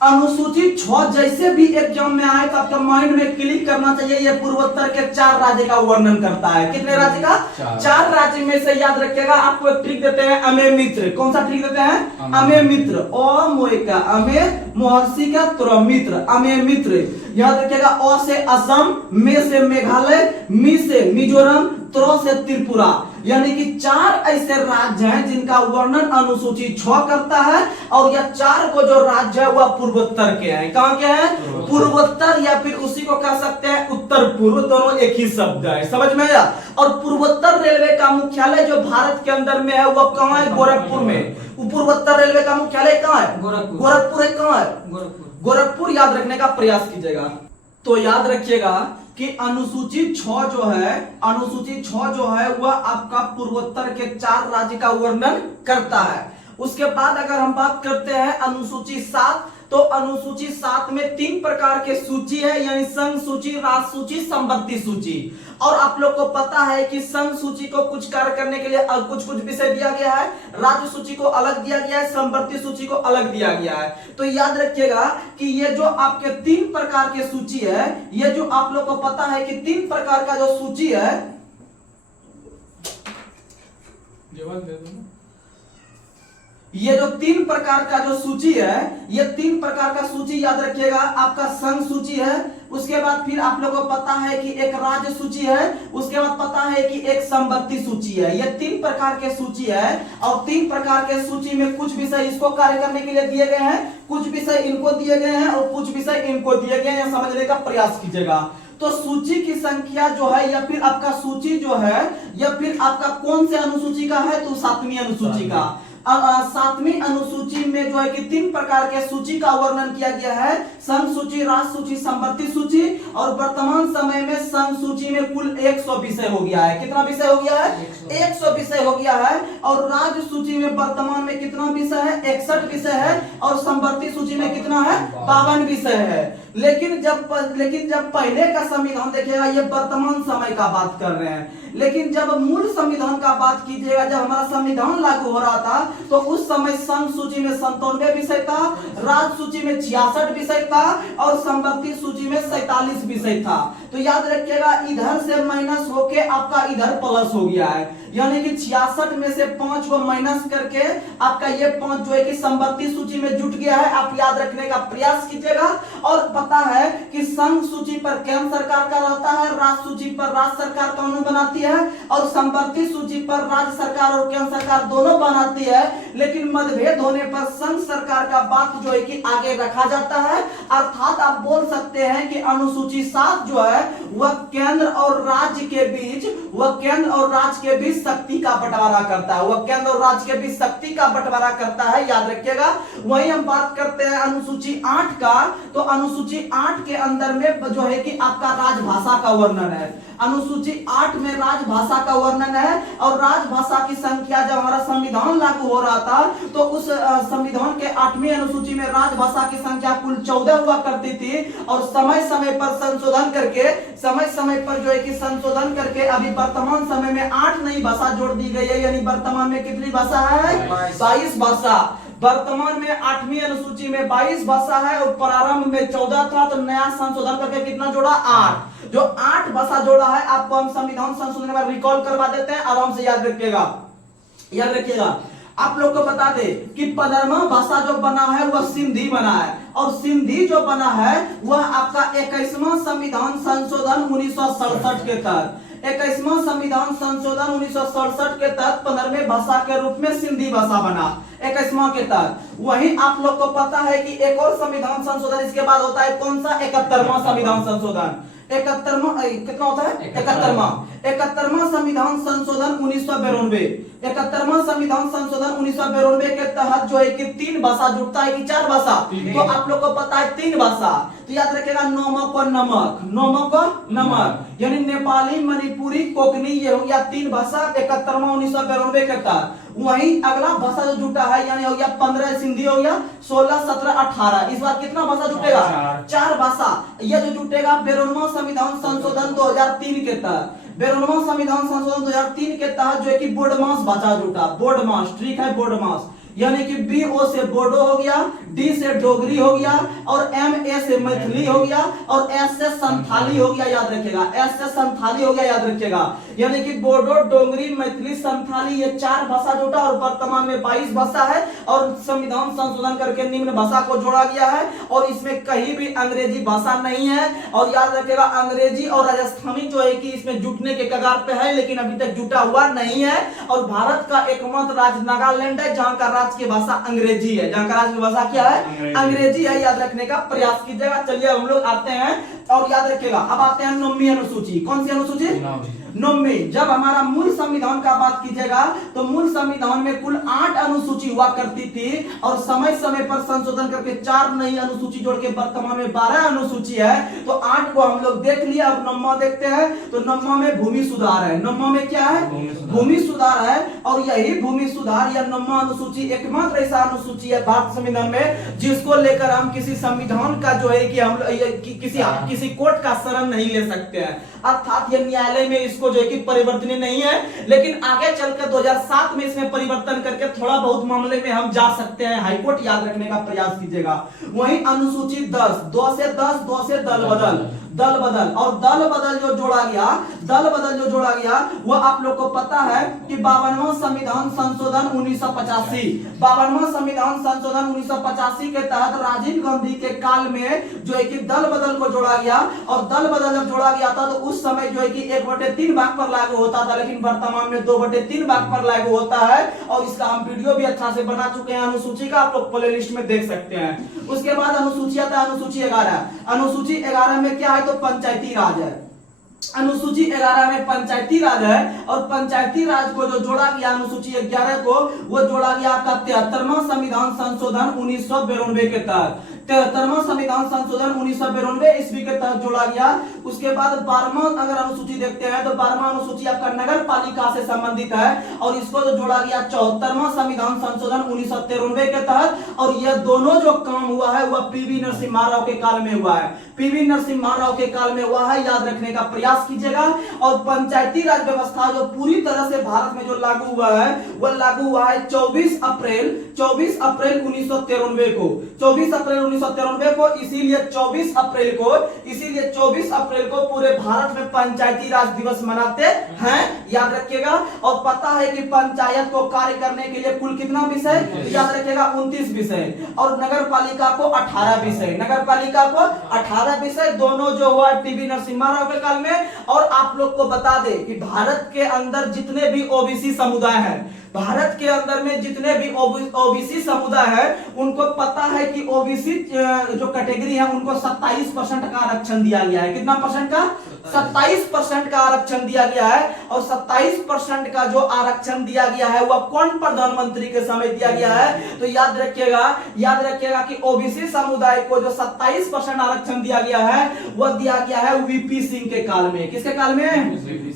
अनुसूचित 6 जैसे भी एग्जाम में आए तो आपके माइंड में क्लिक करना चाहिए, ये पूर्वोत्तर के 4 राज्य का वर्णन करता है। कितने राज्य का? 4 राज्य में से याद रखिएगा, आपको एक ट्रिक देते हैं, अमे मित्र। कौन सा ट्रिक देते हैं? अमे मित्र। ओ मोइका अमे, महर्षि का तुर मित्र, अमे मित्र। याद रखिएगा, अ से असम, मे से मेघालय, मी से मिजोरम, त्रो से त्रिपुरा। यानी कि 4 ऐसे राज्य हैं जिनका वर्णन अनुसूची 6 करता है, और यह 4 को जो राज्य है वह पूर्वोत्तर के हैं। कहां के हैं? पूर्वोत्तर, या फिर उसी को कह सकते हैं उत्तर पूर्व, दोनों एक ही शब्द है। समझ में आया? और पूर्वोत्तर रेलवे का मुख्यालय जो भारत के अंदर में है वह कहां है? गोरखपुर में। पूर्वोत्तर रेलवे का मुख्यालय कहां है? गोरखपुर है। कहां है? गोरखपुर। याद रखने का प्रयास कीजिएगा। तो याद रखिएगा कि अनुसूचित 6 जो है, अनुसूचित 6 जो है वह आपका पूर्वोत्तर के 4 राज्य का वर्णन करता है। उसके बाद अगर हम बात करते हैं अनुसूची 7, तो अनुसूची 7 में 3 प्रकार के सूची है, यानी संघ सूची, राज सूची, संवर्ती सूची। और आप लोग को पता है कि संघ सूची को कुछ कार्य करने के लिए कुछ कुछ विषय दिया गया है, राज्य सूची को अलग दिया गया है, संवर्ती सूची को अलग दिया गया है। तो याद रखिएगा कि ये जो आपके 3 प्रकार के सूची है, ये जो आप लोग को पता है कि 3 प्रकार का जो सूची है, ये जो 3 प्रकार का जो सूची है, ये 3 प्रकार का सूची याद रखिएगा, आपका संघ सूची है, उसके बाद फिर आप लोगों को पता है कि एक राज्य सूची है, उसके बाद पता है कि एक संवर्ती सूची है। ये 3 प्रकार के सूची है, और 3 प्रकार के सूची में कुछ विषय इसको कार्य करने के लिए दिए गए हैं, कुछ विषय इनको दिए गए हैं, और कुछ विषय इनको दिए गए हैं। समझने का प्रयास कीजिएगा। तो सूची की संख्या जो है, या फिर आपका सूची जो है, या फिर आपका कौन से अनुसूची का है? तो 7वीं अनुसूची का। 7वीं अनुसूची में जो है कि 3 प्रकार के सूची का वर्णन किया गया है, संघ सूची, राज सूची, संवर्ती सूची। और वर्तमान समय में संघ सूची में कुल 100 विषय हो गया है। कितना विषय हो गया है? 100 विषय हो गया है। और राज्य सूची में वर्तमान में कितना विषय है? 61 विषय है। और संवर्ती सूची में कितना है? 52 विषय है। लेकिन जब पहले का संविधान देखिएगा, ये वर्तमान समय का बात कर रहे हैं, लेकिन जब मूल संविधान का बात कीजिएगा, जब हमारा संविधान लागू हो रहा था, तो उस समय संघ सूची में 97 विषय था, राज्य सूची में 66 विषय था, और संवर्ती सूची में 47 विषय था। तो याद रखिएगा, इधर से माइनस होके आपका इधर प्लस हो गया है, यानी कि 66 में से 5 को माइनस करके आपका ये 5 जो है कि संवर्ती सूची में जुट गया है। आप याद रखने का प्रयास कीजिएगा। और पता है कि संघ सूची पर केंद्र सरकार का रहता है, राज्य सूची पर राज्य सरकार कानून बनाती है, और संवर्ती सूची पर राज्य सरकार और केंद्र सरकार दोनों बनाती है। लेकिन मतभेद होने पर संघ सरकार का बात जो है कि आगे रखा जाता है। अर्थात आप बोल सकते हैं कि अनुसूची 7 जो है वह केंद्र और राज्य के बीच, शक्ति का बंटवारा करता है। वह केंद्र और राज्य के बीच शक्ति का बंटवारा करता है, याद रखिएगा। वहीं हम बात करते हैं अनुसूची 8 का। तो अनुसूची 8 के अंदर में जो है कि आपका राजभाषा का वर्णन है। अनुसूची 8 में राजभाषा का वर्णन है। और राजभाषा की संख्या जब हमारा संविधान लागू हो रहा था, तो उस संविधान के 8वीं अनुसूची में राजभाषा की संख्या कुल 14 हुआ करती थी। और समय समय पर संशोधन करके अभी वर्तमान समय में 8 नई भाषा जोड़ दी गई है। यानी वर्तमान में कितनी भाषा है? 22 भाषा। वर्तमान में 8वीं अनुसूची में 22 भाषा है, और प्रारंभ में 14 था, तो नया संशोधन करके कितना जोड़ा? 8। जो 8 भाषा जोड़ा है, आपको हम संविधान संशोधन में रिकॉल करवा देते हैं, आराम से याद रखिएगा। आप लोग को बता दे कि 15वां भाषा जो बना है वह सिंधी बना है। और सिंधी जो बना है वह आपका 21वां संविधान संशोधन 1967 के तहत, 21वां संविधान संशोधन 1967 के तहत 15वें भाषा के रूप में सिंधी भाषा बना, 21वां के तहत। वहीं आप लोग को पता है कि एक और संविधान संशोधन इसके बाद होता है, कौन सा? 71वां संविधान संशोधन। 71वां कितना होता है? 71वां संविधान संशोधन 1992। 71वां संविधान संशोधन 1992 के तहत जो है कि 3 भाषा जुड़ता है कि 4 भाषा? तो आप लोग को पता है 3 भाषा। तो याद रखिएगा, नोमक और नमक, यानी नेपाली, मणिपुरी, कोकनी, ये हो गया 3 भाषा 71वां 1992 के तहत। वहीं अगला भाषा जो जुटा है, यानी हो गया 15 सिंधी हो गया, 16, 17, 18। इस बार कितना भाषा जुटेगा? 4 भाषा। यह जो जुटेगा 92वां संविधान संशोधन 2003 के तहत। 92वां संविधान संशोधन 2003 के तहत जो है कि बोडमास भाषा जुटा, बोडमास, ठीक है, बोडमास। यानी कि BO से बोडो हो गया, D से डोगरी हो गया और MA से मैथिली हो गया और S से संथाली हो गया, याद रखिएगा, S से संथाली हो गया, याद रखिएगा। यानी कि बोडो, डोगरी, मैथिली, संथाली ये 4 भाषा जुटा और वर्तमान में 22 भाषा है और संविधान संशोधन करके निम्न भाषा को जोड़ा गया है और इसमें कहीं भी अंग्रेजी भाषा नहीं है। और याद रखिएगा अंग्रेजी और राजस्थानी जो है कि इसमें जुटने के कगार पे है लेकिन अभी तक जुटा हुआ नहीं है। और भारत का एकमात्र राज्य नागालैंड है जहां का राज्य की भाषा अंग्रेजी है, जहां का राज्य की भाषा क्या है, अंग्रेजी है, याद रखने का प्रयास कीजिएगा। चलिए हम लोग आते हैं और याद रखिएगा अब आते हैं 9वीं अनुसूची। कौन सी अनुसूची? 9वीं। जब हमारा मूल संविधान का बात कीजिएगा तो मूल संविधान में कुल 8 अनुसूची हुआ करती थी और समय समय पर संशोधन करके 4 नई अनुसूची जोड़ के वर्तमान में 12 अनुसूची है। तो 8 को हम लोग देख लिया, अब 9वां देखते हैं। तो 9वां में भूमि सुधार है। 9वां में क्या है? भूमि सुधार है। और यही भूमि सुधार या 9वां अनुसूची एकमात्र ऐसा अनुसूची है भारत संविधान में जिसको लेकर हम किसी संविधान का जो है कि हम किसी कोर्ट का शरण नहीं ले सकते हैं, अर्थात ये न्यायालय में इसको जो है कि परिवर्तनीय नहीं है। लेकिन आगे चलकर 2007 में इसमें परिवर्तन करके थोड़ा बहुत मामले में हम जा सकते हैं, हाईकोर्ट, याद रखने का प्रयास कीजिएगा। वहीं अनुसूची 10, 2 से 10, 2 से दल बदल और दल बदल जो जोड़ा गया वो आप लोग को पता है कि 52वां संविधान संशोधन 1985, 52वां संविधान संशोधन 1985 के तहत राजीव गांधी के काल में जो है कि दल बदल को जोड़ा गया। और दल बदल जब जोड़ा गया था तो उस समय जो है कि 1/3 भाग पर लागू होता था, लेकिन वर्तमान में 2/3 भाग पर लागू होता है। और इसका हम वीडियो भी अच्छा से बना चुके हैं अनुसूची का, आप लोग प्ले लिस्ट में देख सकते हैं। उसके बाद अनुसूची आता है अनुसूची 11। अनुसूची 11 में क्या है तो पंचायती राज है। अनुसूची 11 में पंचायती राज है और पंचायती राज को जो जोड़ा गया अनुसूची 11 को वो जोड़ा गया आपका 73वां संविधान संशोधन 1992 के तहत। 73वां संविधान संशोधन 1992 ईस्वी के तहत जोड़ा गया। उसके बाद 12वां अगर अनुसूची देखते हैं तो 12वां अनुसूची आपका नगर पालिका से संबंधित है और इसको जो जोड़ा गया 74वां संविधान संशोधन 1993 के तहत। और यह दोनों जो काम हुआ है वह पीवी नरसिम्हा राव के काल में हुआ है, पीवी नरसिम्हा राव के काल में हुआ है, याद रखने का प्रयास कीजिएगा। और पंचायती राज व्यवस्था जो पूरी तरह से भारत में जो लागू हुआ है वह लागू हुआ है 24 अप्रैल 1993 को, 24 अप्रैल 1993 को। इसीलिए 24 अप्रैल को पूरे भारत में पंचायती राज दिवस मनाते हैं, याद रखिएगा। और पता है कि पंचायत को कार्य करने के लिए कुल कितना विषय, याद रखिएगा 29 विषय और नगर पालिका को 18 विषय, नगर पालिका को 18 विषय, दोनों जो हुआ पीवी नरसिम्हा राव के काल में। और आप लोग को बता दे कि भारत के अंदर जितने भी ओबीसी समुदाय हैं, भारत के अंदर में जितने भी ओबीसी समुदाय है उनको पता है कि ओबीसी जो कैटेगरी है उनको 27% का आरक्षण दिया गया है। कितना परसेंट का? 27% का आरक्षण दिया गया है। और 27% का जो आरक्षण दिया गया है वह कौन प्रधानमंत्री के समय दिया गया है? तो याद रखिएगा कि ओबीसी समुदाय को जो 27% आरक्षण दिया गया है वह दिया गया है वीपी सिंह के काल में। किसके काल में?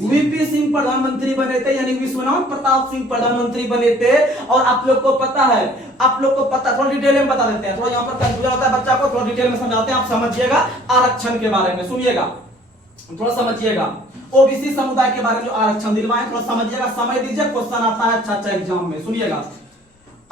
वीपी सिंह प्रधानमंत्री बने थे, यानी विश्वनाथ प्रताप सिंह प्रधानमंत्री बने थे। और आप लोग को पता है, थोड़ा डिटेल में बता देते हैं, थोड़ा यहाँ पर कंफ्यूजन होता है बच्चा को, थोड़ा डिटेल में समझाते हैं, आप समझिएगा आरक्षण के बारे में, सुनिएगा, थोड़ा समझिएगा ओबीसी समुदाय के बारे में जो आरक्षण दिलवाए, थोड़ा समझिएगा, समय दीजिए, क्वेश्चन आता है अच्छा एग्जाम में, सुनिएगा।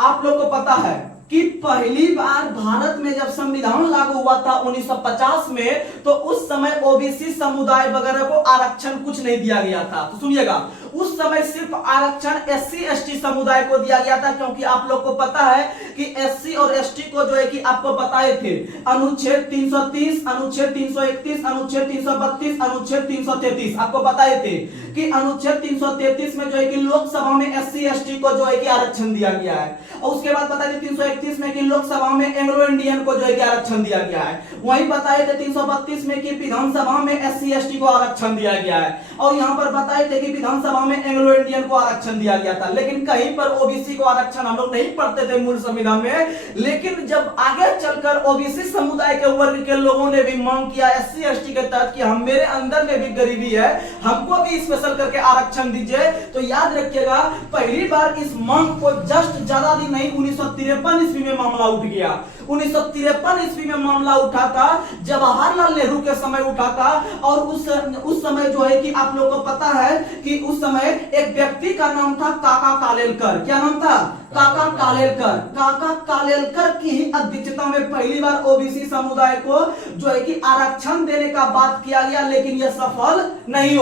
आप लोग को पता है कि पहली बार भारत में जब संविधान लागू हुआ था 1950 में, तो उस समय ओबीसी समुदाय वगैरह को आरक्षण कुछ नहीं दिया गया था। तो सुनिएगा, उस समय सिर्फ आरक्षण एससी एसटी समुदाय को दिया गया था, क्योंकि आप लोग को पता है कि एससी और एसटी को जो है कि आपको बताए थे अनुच्छेद 330, अनुच्छेद 331, अनुच्छेद 332, अनुच्छेद 333 आपको बताए थे कि अनुच्छेद 333 में जो है कि लोकसभा में एससी एसटी को जो है कि आरक्षण दिया गया है। और उसके बाद बताए थे 331 में कि लोकसभा में एंग्लो इंडियन को जो है कि आरक्षण दिया गया है। वहीं बताए थे 332 में कि विधानसभा में एससी एसटी को आरक्षण दिया गया है। और यहाँ पर बताए थे कि विधानसभा में एंग्लो इंडियन को आरक्षण दिया गया था। लेकिन कहीं पर ओबीसी को आरक्षण हम लोग नहीं पढ़ते थे मूल संविधान में। लेकिन जब आगे चलकर ओबीसी समुदाय के वर्ग के लोगों ने भी मांग किया एससी एसटी के तहत कि हम, मेरे अंदर में भी गरीबी है, हमको भी स्पेशल करके आरक्षण दीजिए, तो याद रखिएगा पहली बार इस मांग को जस्ट ज्यादा दिन नहीं 1953 ईस्वी में मामला उठ गया। 1953 ईस्वी में मामला उठा था, जवाहरलाल नेहरू के समय उठा था। और उस समय जो है कि आप लोगों को पता है कि उस समय एक व्यक्ति का नाम था काका कालेलकर। क्या नाम था? काका कालेलकर की अध्यक्षता में पहली बार ओबीसी समुदाय को जो है कि आरक्षण देने का बात किया गया, लेकिन यह सफल नहीं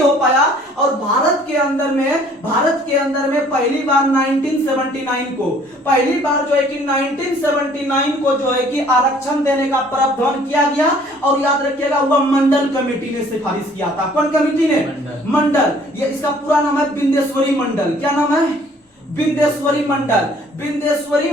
हो पाया। और भारत के अंदर में पहली बार 1979 को जो है कि 1979 को जो है कि आरक्षण देने का प्रावधान किया गया। और याद रखिएगा वह मंडल कमेटी ने सिफारिश किया था। कौन कमेटी ने? मंडल। ये इसका पूरा नाम है बिंदेश्वरी मंडल। क्या नाम है? बिंदेश्वरी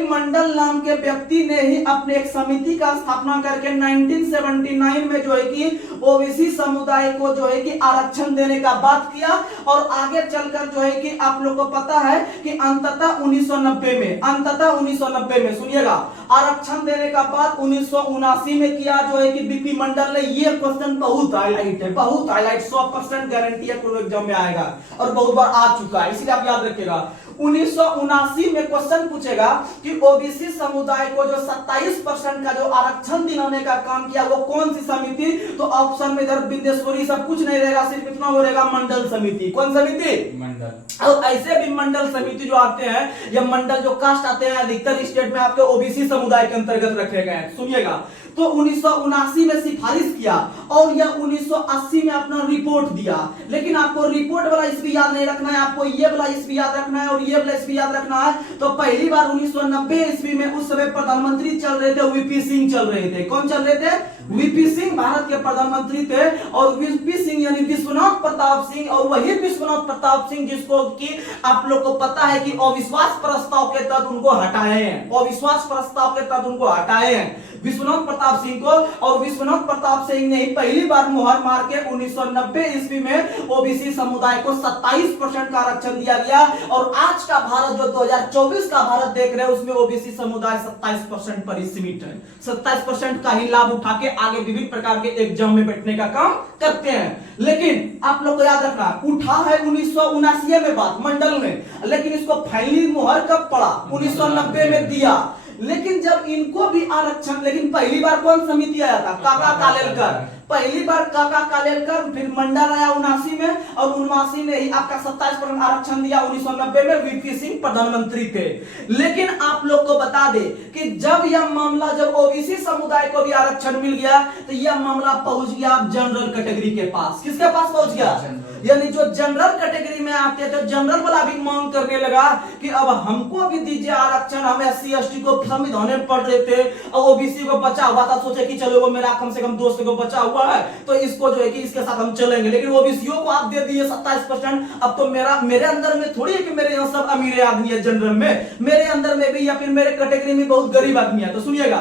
मंडल नाम के व्यक्ति ने ही अपने एक समिति का स्थापना करके 1979 में जो है कि ओबीसी समुदाय को जो है कि आरक्षण देने का बात किया। और आगे चलकर जो है कि आप लोग को पता है कि अंततः 1990 में सुनिएगा आरक्षण देने का बात 1979 में किया जो है कि बीपी मंडल ने। ये क्वेश्चन बहुत हाईलाइट है, 100% गारंटी है एग्जाम में आएगा और बहुत बार आ चुका है, इसलिए आप याद रखिएगा। 1979 में क्वेश्चन पूछेगा कि ओबीसी समुदाय को जो 27% का जो आरक्षण दिलाने का काम किया वो कौन सी समिति? तो ऑप्शन में इधर बिंदेश्वरी सब कुछ नहीं रहेगा, सिर्फ इतना हो रहेगा मंडल समिति। कौन समिति? मंडल। और ऐसे भी मंडल समिति जो आते हैं, ये मंडल जो कास्ट आते हैं अधिकतर स्टेट में आपके ओबीसी समुदाय के अंतर्गत रखे गए हैं। सुनिएगा, तो 1979 में सिफारिश किया और यह 1980 में अपना रिपोर्ट दिया। लेकिन आपको रिपोर्ट वाला ईस्वी याद नहीं रखना है, आपको ये वाला ईस्वी याद रखना है और ये वाला ईस्वी याद रखना है। तो पहली बार 1990 ईस्वी में उस समय प्रधानमंत्री चल रहे थे वीपी सिंह चल रहे थे। कौन चल रहे थे? वीपी सिंह भारत के प्रधानमंत्री थे। और वीपी सिंह यानी विश्वनाथ प्रताप सिंह, और वही विश्वनाथ प्रताप सिंह जिसको कि आप लोग को पता है कि अविश्वास प्रस्ताव के तहत उनको हटाए हैं, अविश्वास प्रस्ताव के तहत उनको हटाए हैं विश्वनाथ प्रताप सिंह को। और विश्वनाथ प्रताप सिंह ने ही पहली बार मुहर मार के 1990 ईस्वी में ओबीसी समुदाय को 27% का आरक्षण दिया गया। और आज का भारत जो 2024 का भारत देख रहे हैं उसमें ओबीसी समुदाय 27% पर ही सीमित है। 27% का ही लाभ उठा के आगे विभिन्न प्रकार के एग्जाम में बैठने का काम करते हैं। लेकिन आप लोग को याद रखना, उठा है 1979 में बात मंडल में, लेकिन इसको फाइनली मुहर कब पड़ा? 1990 में दिया। लेकिन जब इनको भी आरक्षण, लेकिन पहली बार कौन समिति आया था? काका कालेलकर। पहली बार काका कालेलकर, फिर मंडल आया 79 में और 79 ने ही आपका 27% आरक्षण दिया। 1990 में वीपी सिंह प्रधानमंत्री थे। लेकिन आप लोग को बता दे कि जब यह मामला, जब ओबीसी समुदाय को भी आरक्षण मिल गया तो यह मामला पहुंच गया जनरल कैटेगरी के पास। किसके पास पहुंच गया? यानी जो जनरल कैटेगरी में आते थे, जनरल वाला भी मांग करने लगा कि अब हमको भी दीजिए आरक्षण, हम SC ST को संविधान में पढ़ रहे थे और ओबीसी को बचा हुआ था, सोचे कि चलो वो मेरा कम से कम दोस्त को बचा हुआ है तो इसको जो है कि इसके साथ हम चलेंगे। लेकिन ओबीसीओ को आप दे दिए 27%। अब तो मेरे अंदर में थोड़ी है कि मेरे यहाँ सब अमीर आदमी है जनरल में, मेरे अंदर में भी या फिर मेरे कैटेगरी में बहुत गरीब आदमी है। तो सुनिएगा,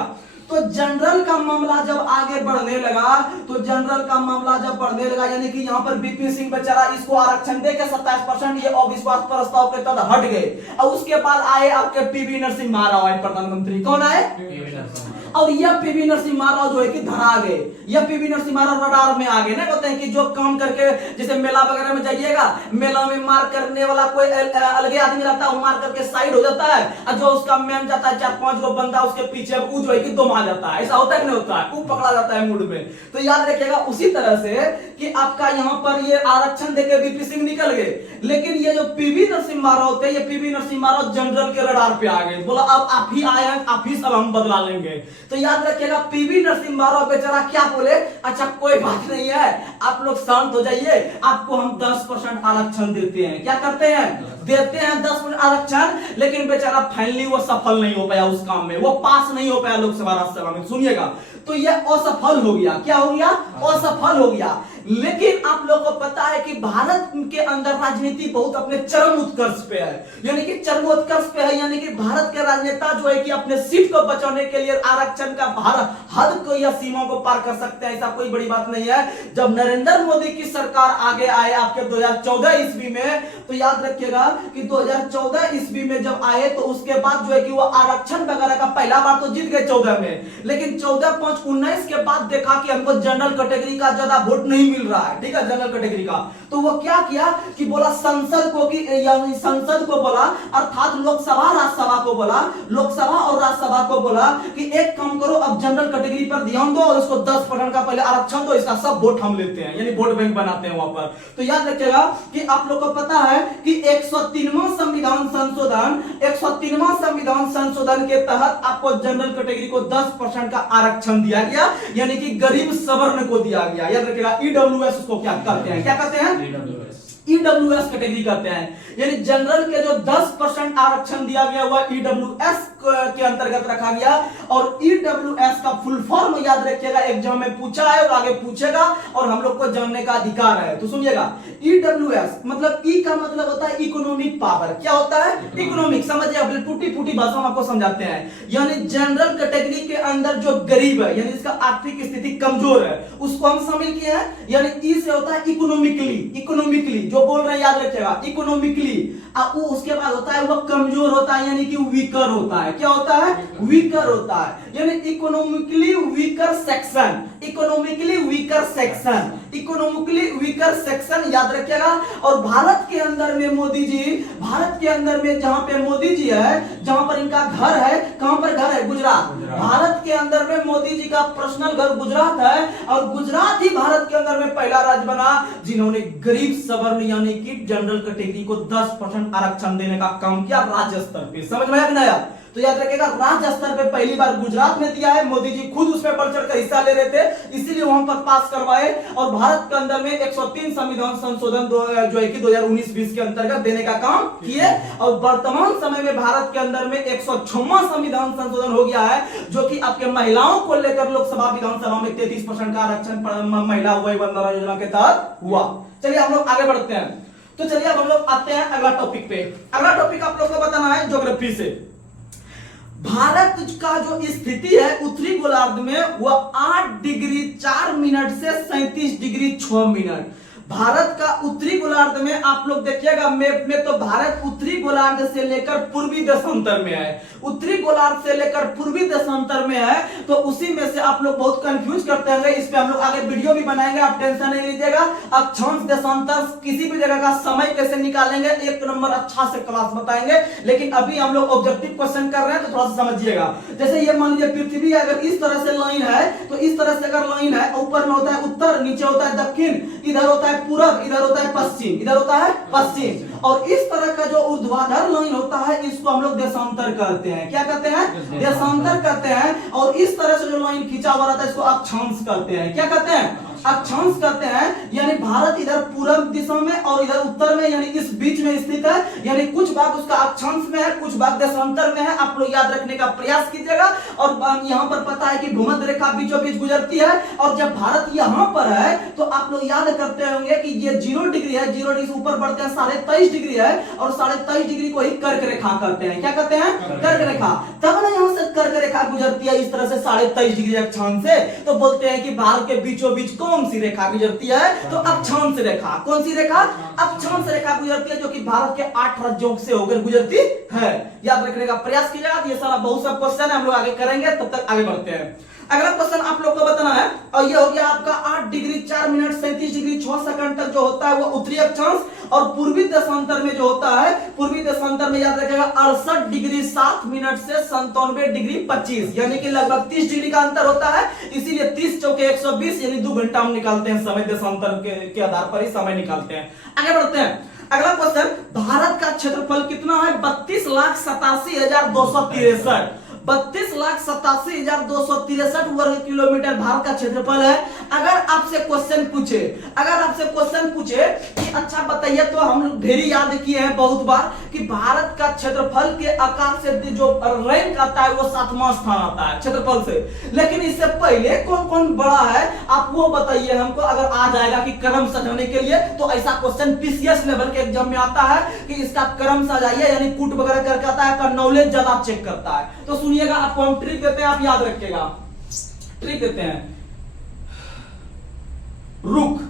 तो जनरल का मामला जब आगे बढ़ने लगा, यानी कि यहाँ पर बीपी सिंह बेचारा इसको आरक्षण देके 27% ये अविश्वास प्रस्ताव के तहत हट गए। और उसके बाद आए आपके पीवी नरसिम्हा राव आए प्रधानमंत्री। कौन आए? और यह पीवी नरसिम्हा राव जो है कि धरा गए, यह पीवी नरसिम्हा राव रडार में आ गए ना। कहते हैं कि जो काम करके, जैसे मेला वगैरह में जाइएगा, मेला में मार करने वाला कोई अलगे आदमी रहता है, वो मार करके साइड हो जाता है और जो उसका मैन जाता है 4-5 गो बंदा उसके पीछे, वो जो है कि दम आ जाता है। ऐसा होता है कि नहीं होता है? वो पकड़ा जाता है मूड में। तो याद रखिएगा उसी तरह से कि आपका यहाँ पर ये आरक्षण देके बीपी सिंह निकल गए। लेकिन ये जो पीवी नरसिम्हा राव थे, ये पीवी नरसिम्हा राव जनरल के रडार पे आ गए। बोला अब आप ही आए हैं, आप ही सब हम बदला लेंगे। तो याद रखिएगा पीवी नरसिम्हा राव बेचारा क्या बोले, अच्छा कोई बात नहीं है, आप लोग शांत हो जाइए, आपको हम 10% आरक्षण देते हैं। क्या करते हैं? देते हैं 10% आरक्षण। लेकिन बेचारा फाइनली वो सफल नहीं हो पाया उस काम में, वो पास नहीं हो पाया लोकसभा राज्यसभा में। सुनिएगा, तो ये असफल हो गया। क्या हो गया? असफल हो गया। लेकिन आप लोग को पता है कि भारत के अंदर राजनीति बहुत अपने चरम उत्कर्ष पे है, यानी कि चरमोत्कर्ष पे है। यानी कि भारत के राजनेता जो है कि अपने सीट को बचाने के लिए आरक्षण का हद को या सीमा को पार कर सकते हैं, ऐसा कोई बड़ी बात नहीं है। जब नरेंद्र मोदी की सरकार आगे आए आपके 2014 ईस्वी में, तो याद रखिएगा कि 2014 ईस्वी में जब आए तो उसके बाद जो है कि वो आरक्षण वगैरह का पहला बार तो जीत गए 14 में, लेकिन 14-5-19 के बाद देखा कि हमको जनरल कैटेगरी का ज्यादा वोट नहीं मिल रहा है, ठीक है, जनरल कैटेगरी का। तो वो क्या किया कि बोला संसद को, कि यानी संसद को बोला, अर्थात लोकसभा राज्यसभा को बोला, लोकसभा और राज्यसभा को बोला कि एक काम करो, अब जनरल कैटेगरी पर ध्यान दो और इसको 10% का पहले आरक्षण दो, इसका सब वोट हम लेते हैं, यानी वोट बैंक बनाते हैं वहां पर। तो याद रखिएगा कि आप लोग को पता है कि 103वां संविधान संशोधन, 103वां संविधान संशोधन के तहत आपको जनरल कैटेगरी को 10% का आरक्षण दिया गया, यानी कि गरीब सवर्ण को दिया गया। याद रखिएगा, ईडब्ल्यूएस उसको क्या कहते हैं, क्या कहते हैं, ईडब्ल्यूएस कैटेगरी कहते हैं। यानी जनरल के जो 10% आरक्षण दिया गया हुआ ईडब्ल्यूएस के अंतर्गत रखा गया। और ईडब्ल्यूएस का फुल फॉर्म याद रखिएगा, एग्जाम में पूछा है और आगे पूछेगा और हम लोग को जानने का अधिकार है। तो सुनिएगा, ईडब्ल्यूएस मतलब ई का मतलब होता है इकोनॉमिक पावर। क्या होता है, इकोनॉमिक, समझिए, अब टूटी फूटी भाषा में आपको समझाते हैं। यानी जनरल कैटेगरी के अंदर जो गरीब है, यानी इसका आर्थिक स्थिति कमजोर है, उसको हम शामिल किए हैं। यानी ई से होता है इकोनॉमिकली, इकोनॉमिकली जो बोल रहे हैं याद रखिएगा, इकोनॉमिकली। वो उसके बाद होता है वो कमजोर होता है, यानी कि वीकर होता है। क्या होता है, वीकर होता है, यानी economically weaker section, economically weaker section, economically weaker section याद रखिएगा। और भारत के अंदर में मोदी जी, भारत के अंदर में जहां पे मोदी जी है, जहां पर इनका घर है, कहां पर घर है, गुजरात। भारत के अंदर में मोदी जी का पर्सनल घर गुजरात है और गुजरात ही भारत के अंदर में पहला राज्य बना जिन्होंने गरीब सवर्ण यानी कि जनरल कैटेगरी को 10% आरक्षण देने का काम किया राज्य स्तर पे। समझ में आया? तो याद रखिएगा, राज्य स्तर पे पहली बार गुजरात में दिया है, मोदी जी खुद उसमें बढ़ चढ़कर हिस्सा ले रहे थे, इसीलिए वहां पर पास करवाए। और भारत के अंदर में 103 संविधान संशोधन जो है कि 2019-20 के अंतर्गत देने का काम किए। और वर्तमान समय में भारत के अंदर में 106वां संविधान संशोधन हो गया है, जो कि आपके महिलाओं को लेकर लोकसभा विधानसभा में 33% का आरक्षण महिला वय वंदना योजना के तहत हुआ। चलिए हम लोग आगे बढ़ते हैं। तो चलिए अब हम लोग आते हैं अगला टॉपिक पे। अगला टॉपिक आप लोग को बताना है ज्योग्राफी से। भारत का जो स्थिति है उत्तरी गोलार्ध में वह 8 डिग्री 4 मिनट से 37 डिग्री 6 मिनट। भारत का उत्तरी गोलार्ध में आप लोग देखिएगा मैप में, तो भारत उत्तरी गोलार्ध से लेकर पूर्वी देशांतर में है, उत्तरी गोलार्ध से लेकर पूर्वी देशांतर में है। तो उसी में से आप लोग बहुत कंफ्यूज करते होंगे, इस पे हम लोग आगे वीडियो भी बनाएंगे, आप टेंशन नहीं लीजिएगा। अक्षांश देशांतर किसी भी जगह का समय कैसे निकालेंगे, एक नंबर अच्छा से क्लास बताएंगे। लेकिन अभी हम लोग ऑब्जेक्टिव क्वेश्चन कर रहे हैं, तो थोड़ा सा समझिएगा। जैसे ये मान लीजिए पृथ्वी अगर इस तरह से लाइन है, तो इस तरह से अगर लाइन है, ऊपर में होता है उत्तर, नीचे होता है दक्षिण, इधर होता है पूरब, इधर होता है पश्चिम, इधर होता है पश्चिम। और इस तरह का जो ऊर्ध्वाधर लाइन होता है, इसको हम लोग देशांतर कहते हैं। क्या कहते हैं, देशांतर कहते हैं। और इस तरह से जो लाइन खींचा हुआ रहता है, इसको अक्षांश कहते हैं। क्या कहते हैं, अक्षांश कहते हैं। यानी भारत इधर पूर्व दिशा में और इधर उत्तर में, यानी इस बीच में स्थित है। यानी कुछ भाग उसका अक्षांश में है, कुछ भाग देशांतर में है। आप लोग याद रखने का प्रयास कीजिएगा। और यहाँ पर पता है कि भूमध्य रेखा बीचों बीच गुजरती है। और जब भारत यहाँ पर है, तो आप लोग याद करते होंगे कि ये 0 डिग्री है, 0 डिग्री से ऊपर बढ़ते हैं 23.5 डिग्री है, और 23.5 डिग्री को ही कर्क रेखा कहते हैं। क्या कहते हैं, कर्क रेखा। तब ना यहाँ से कर्क रेखा गुजरती है इस तरह से 23.5 डिग्री अक्षांश से, तो बोलते हैं कि भारत के बीचों बीच कौन सी रेखा गुजरती है, तो अक्षांश रेखा। कौन सी रेखा, अक्षांश रेखा गुजरती है, जो कि भारत के 8 राज्यों से होकर गुजरती है। याद रखने का प्रयास कीजिएगा। ये सारा बहुत सा क्वेश्चन है, हम लोग आगे करेंगे, तब तक आगे बढ़ते हैं। अगला क्वेश्चन आप लोग को बताना है, और ये हो गया आपका 8 डिग्री 4 मिनट 37 डिग्री 6 सेकंड तक जो होता है वो उत्तरी अक्षांश। और पूर्वी देशांतर में जो होता है, पूर्वी देशांतर में याद रखिएगा 68 डिग्री 7 मिनट से 97 डिग्री 25, यानी कि लगभग 30 डिग्री का अंतर होता है। इसीलिए 30 चौके 120, यानी 2 घंटा हम निकालते हैं समय, देशांतर के आधार पर ही समय निकालते हैं। आगे बढ़ते हैं। अगला क्वेश्चन, भारत का क्षेत्रफल कितना है, 32,87,263। 32,87,263 वर्ग किलोमीटर भारत का क्षेत्रफल है। अगर आपसे क्वेश्चन पूछे, कि अच्छा बताइए, तो हम लोग ढेरी याद किए हैं बहुत बार कि भारत का क्षेत्रफल के आकार से जो रैंक आता है वो 7वां स्थान आता है क्षेत्रफल से। लेकिन इससे पहले कौन कौन बड़ा है आप वो बताइए हमको। अगर आ जाएगा कि क्रम सजाने के लिए, तो ऐसा क्वेश्चन पीसीएस लेवल के एग्जाम में आता है कि इसका क्रम सजाइए, यानी कूट वगैरह करके आता है, का नॉलेज ज्यादा चेक करता है। तो सुनिएगा, आपको हम ट्रिक देते हैं, आप याद रखिएगा। ट्रिक देते हैं, रुख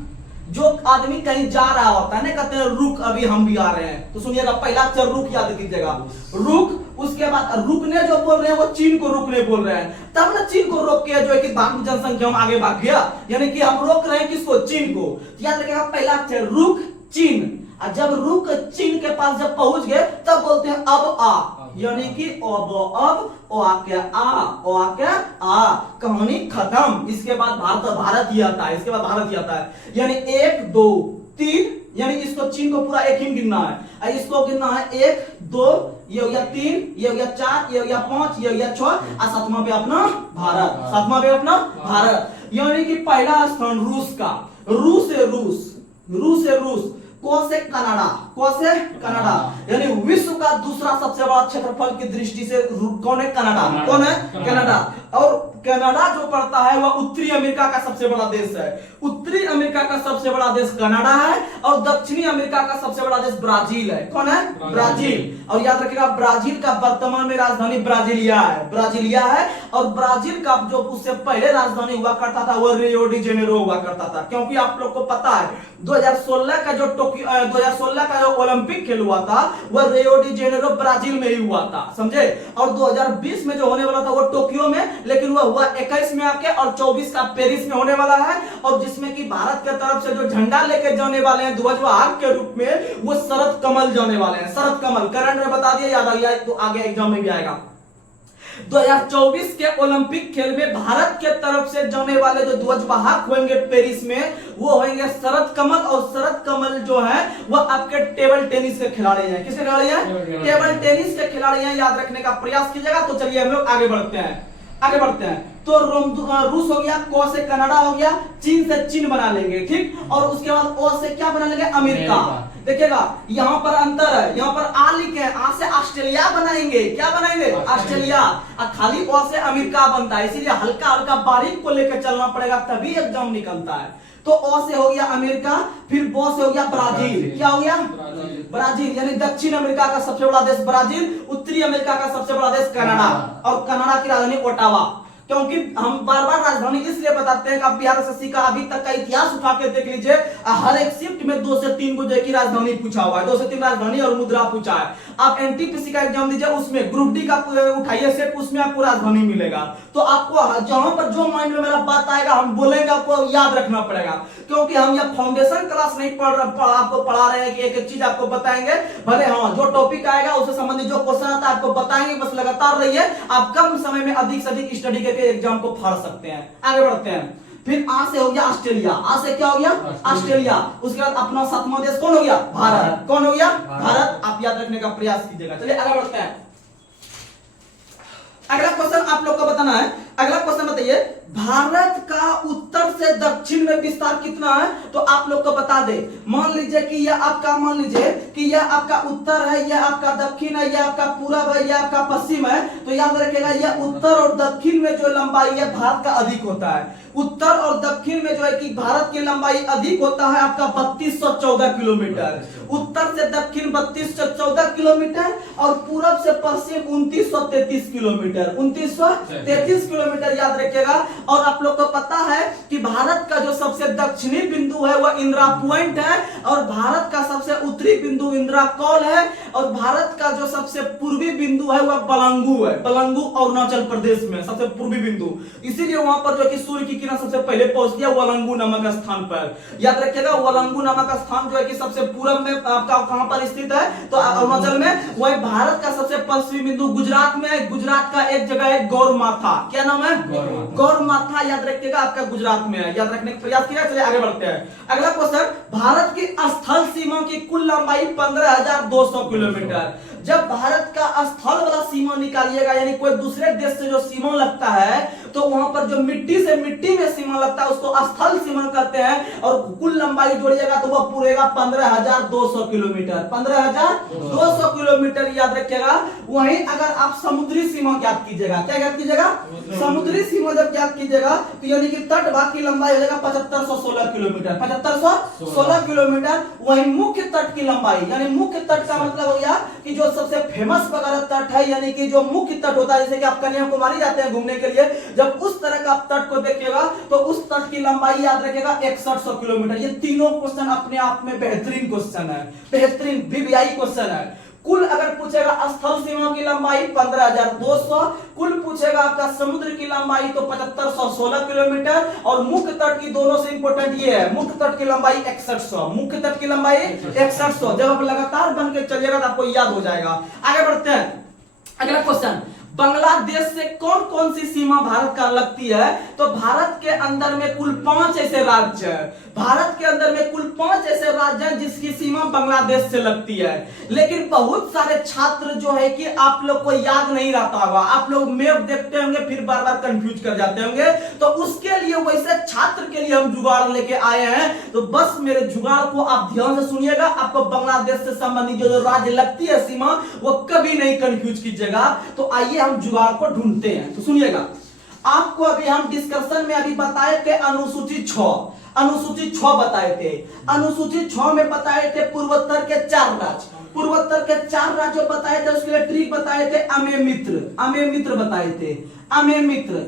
जो आदमी कहीं जा रहा होता है ना, कहते हैं रुक अभी हम भी आ रहे हैं, तो सुनिएगा पहला अक्षर रुक याद कीजिएगा, रुक। उसके बाद रुकने जो बोल रहे हैं वो चीन को रुकने बोल रहे हैं, तब ना चीन को रोक के जो है कि भारत जनसंख्या में आगे भाग गया, यानी कि हम रोक रहे हैं किसको, चीन को। याद रखिएगा पहला अक्षर रुक चीन, और जब रुक चीन के पास जब पहुंच गए तब बोलते हैं अब आ, यानी कि अब ओ आके आ, कहानी खत्म। इसके बाद भारत ही आता है, इसके बाद भारत ही आता है, यानी 1 2 3, यानी इसको चीन को पूरा एक ही गिनना है, इसको गिनना है 1 2, ये हो गया 3, ये हो गया 4, ये हो गया 5, ये हो गया 6, और सातवां पे अपना भारत, सातवां पे अपना भारत। यानी कि पहला स्थान रूस का, रूस से रूस, को से कनाडा, को से कनाडा, यानी विश्व का दूसरा सबसे बड़ा क्षेत्रफल की दृष्टि से कौन है, कनाडा। कौन है, कनाडा। और कनाडा जो पड़ता है वह उत्तरी अमेरिका का सबसे बड़ा देश है। उत्तरी अमेरिका का सबसे बड़ा देश कनाडा है, और दक्षिणी अमेरिका का सबसे बड़ा देश ब्राजील है। कौन है, ब्राजील। और याद रखिएगा ब्राजील का वर्तमान में राजधानी ब्राजीलिया है, और ब्राजील का जो उससे पहले राजधानी हुआ करता था वह रियो डी जेनेरो हुआ करता था, क्योंकि आप लोग को पता है 2016 का जो ओलंपिक खेल हुआ था वह रियो डी जेनेरो ब्राजील में ही हुआ था, समझे। और 2020 में जो होने वाला था वो टोक्यो में, लेकिन वह हुआ 21 में आके, और 24 का पेरिस में होने वाला है, और जिसमें कि भारत की तरफ से जो झंडा लेके जाने वाले हैं ध्वजवाहक के रूप में वो शरद कमल जाने वाले हैं। शरद कमल करंट में बता दिया, याद आ गया तो आगे एग्जाम में भी आएगा। 2024 के ओलंपिक खेल में भारत के तरफ से जाने वाले जो ध्वजवाहक होंगे पेरिस में वो होंगे शरद कमल, और शरद कमल जो है वह आपके टेबल टेनिस के खिलाड़ी हैं। किसके खिलाड़ी हैं, टेबल टेनिस के खिलाड़ी हैं, याद रखने का प्रयास कीजिएगा। तो चलिए हम लोग आगे बढ़ते हैं। तो रूस हो गया, को से कनाडा हो गया, चीन से चीन बना लेंगे, ठीक। और उसके बाद ओ से क्या बना लेंगे, अमेरिका। देखिएगा यहाँ पर अंतर है, यहाँ पर आ लिखे हैं, आ से ऑस्ट्रेलिया बनाएंगे, क्या बनाएंगे, ऑस्ट्रेलिया। खाली ओ से अमेरिका बनता है, इसीलिए हल्का हल्का बारीक को लेकर चलना पड़ेगा, तभी एग्जाम निकलता है। तो ओ से हो गया अमेरिका, फिर बो से हो गया ब्राजील। क्या हो गया, ब्राजील, यानी दक्षिण अमेरिका का सबसे बड़ा देश ब्राजील, उत्तरी अमेरिका का सबसे बड़ा देश कनाडा, और कनाडा की राजधानी ओटावा। क्योंकि हम बार बार राजधानी इसलिए बताते हैं कि आप बिहार एसएससी का अभी तक का इतिहास उठा के देख लीजिए, हर एक शिफ्ट में 2 से 3 को जो की राजधानी पूछा हुआ है, 2 से 3 राजधानी और मुद्रा पूछा है। आप एनटीपीसी का एग्जाम दीजिए, उसमें ग्रुप डी का उठाइए सेट, उसमें आपको राजधानी मिलेगा। तो आपको जहां पर जो माइंड में मेरा बात आएगा हम बोलेंगे, आपको याद रखना पड़ेगा, क्योंकि हम यह फाउंडेशन क्लास नहीं आपको पढ़ा रहे हैं कि एक एक चीज आपको बताएंगे। भले हाँ जो टॉपिक आएगा उससे संबंधित जो क्वेश्चन आता है आपको बताएंगे, बस लगातार रहिए, आप कम समय में अधिक से अधिक स्टडी करके एग्जाम को फाड़ सकते हैं। आगे बढ़ते हैं। फिर आ से हो गया ऑस्ट्रेलिया, आ से क्या हो गया, ऑस्ट्रेलिया। उसके बाद अपना सातवां देश कौन हो गया, भारत। कौन हो गया, भारत। आप याद रखने का प्रयास कीजिएगा। चलिए आगे बढ़ते हैं। अगला क्वेश्चन आप लोग को बताना है। अगला क्वेश्चन बताइए, भारत का उत्तर से दक्षिण में विस्तार कितना है, तो आप लोग को बता दे। मान लीजिए कि यह आपका उत्तर है, यह आपका दक्षिण है, यह आपका पूरब है, यह आपका पश्चिम है। तो याद रखिएगा यह उत्तर और दक्षिण में जो लंबाई है भारत का अधिक होता है। उत्तर और दक्षिण में जो है कि भारत की लंबाई अधिक होता है आपका 3214 किलोमीटर। उत्तर से दक्षिण 3214 किलोमीटर, और पूरब से पश्चिम 2933 किलोमीटर। 2933 किलोमीटर याद रखिएगा। और आप लोग को पता है कि भारत का जो सबसे दक्षिणी बिंदु है वह इंदिरा पॉइंट है, और भारत का सबसे उत्तरी बिंदु इंदिरा कॉल है, और भारत का जो सबसे पूर्वी बिंदु है वह पलंगू है। पलंगू अरुणाचल प्रदेश में सबसे पूर्वी बिंदु, इसीलिए वहां पर जो कि सूर्य की किरण सबसे पहले पहुंचती है वलंगू नामक स्थान पर। याद रखिएगा वलंगू नामक स्थान जो है कि सबसे पूर्व में आपका कहां पर स्थित है, तो अरुणाचल में। वही भारत का सबसे पश्चिमी बिंदु गुजरात में है। गुजरात का एक जगह है गौरमाथा, क्या नाम है, गौरमाथा। याद रखिएगा आपका गुजरात में है, याद रखने का प्रयास किया। चलिए आगे बढ़ते हैं। अगला क्वेश्चन, भारत की स्थल सीमा की कुल लंबाई 15,200 किलोमीटर। जब भारत का स्थल वाला सीमा निकालिएगा, यानी कोई दूसरे देश से जो सीमा लगता है, तो वहां पर जो मिट्टी से मिट्टी में सीमा लगता है उसको स्थल सीमा कहते हैं, और कुल लंबाई जोड़िएगा तो वह पूरेगा 15,200 किलोमीटर। 15,200 किलोमीटर याद रखिएगा। वहीं अगर आप समुद्री सीमा ज्ञात कीजिएगा, क्या ज्ञात कीजिएगा, समुद्री सीमा जब ज्ञात कीजिएगा तो यानी कि तट भाग की लंबाई हो जाएगा 7516 किलोमीटर। 7516 किलोमीटर। वहीं मुख्य तट की लंबाई, यानी मुख्य तट का मतलब हो गया कि जो सबसे फेमस वगैरह तट है, यानी कि जो मुख्य तट होता है, जैसे कि आप कन्याकुमारी जाते हैं घूमने के लिए, जब उस तरह का आप तट को देखिएगा तो उस तट की लंबाई याद रखिएगा 6100 किलोमीटर। ये तीनों क्वेश्चन अपने आप में बेहतरीन क्वेश्चन है, बेहतरीन वीवीआई क्वेश्चन है। कुल अगर पूछेगा स्थल सीमा की लंबाई 15,200, कुल पूछेगा आपका समुद्र की लंबाई तो 7516 किलोमीटर, और मुख्य तट की दोनों से इंपोर्टेंट ये है, मुख्य तट की लंबाई 6100, मुख्य तट की लंबाई 6100। जब आप लगातार बन के चलिएगा तो आपको याद हो जाएगा। आगे बढ़ते हैं, अगला क्वेश्चन, बांग्लादेश से कौन कौन सी सीमा भारत का लगती है? तो भारत के अंदर में कुल 5 ऐसे राज्य हैं, भारत के अंदर में कुल 5 ऐसे राज्य हैं जिसकी सीमा बांग्लादेश से लगती है। लेकिन बहुत सारे छात्र जो है कि आप लोग को याद नहीं रहता होगा, आप लोग मैप देखते होंगे फिर बार बार कंफ्यूज कर जाते होंगे, तो उसके लिए वैसे छात्र के लिए हम जुगाड़ लेके आए हैं। तो बस मेरे जुगाड़ को आप ध्यान से सुनिएगा, आपको बांग्लादेश से संबंधित जो राज्य लगती है सीमा वो कभी नहीं कंफ्यूज कीजिएगा। तो आइए हम जुगाड़ को ढूंढते हैं। तो सुनिएगा, आपको अभी हम डिस्कशन में अभी बताए थे अनुसूची 6, अनुसूची 6 बताए थे। अनुसूची 6 में बताए थे पूर्वोत्तर के 4 राज्य, पूर्वोत्तर के 4 राज्य बताए थे, उसके लिए ट्रिक बताए थे अमेय मित्र, अमेय मित्र बताए थे, अमेय मित्र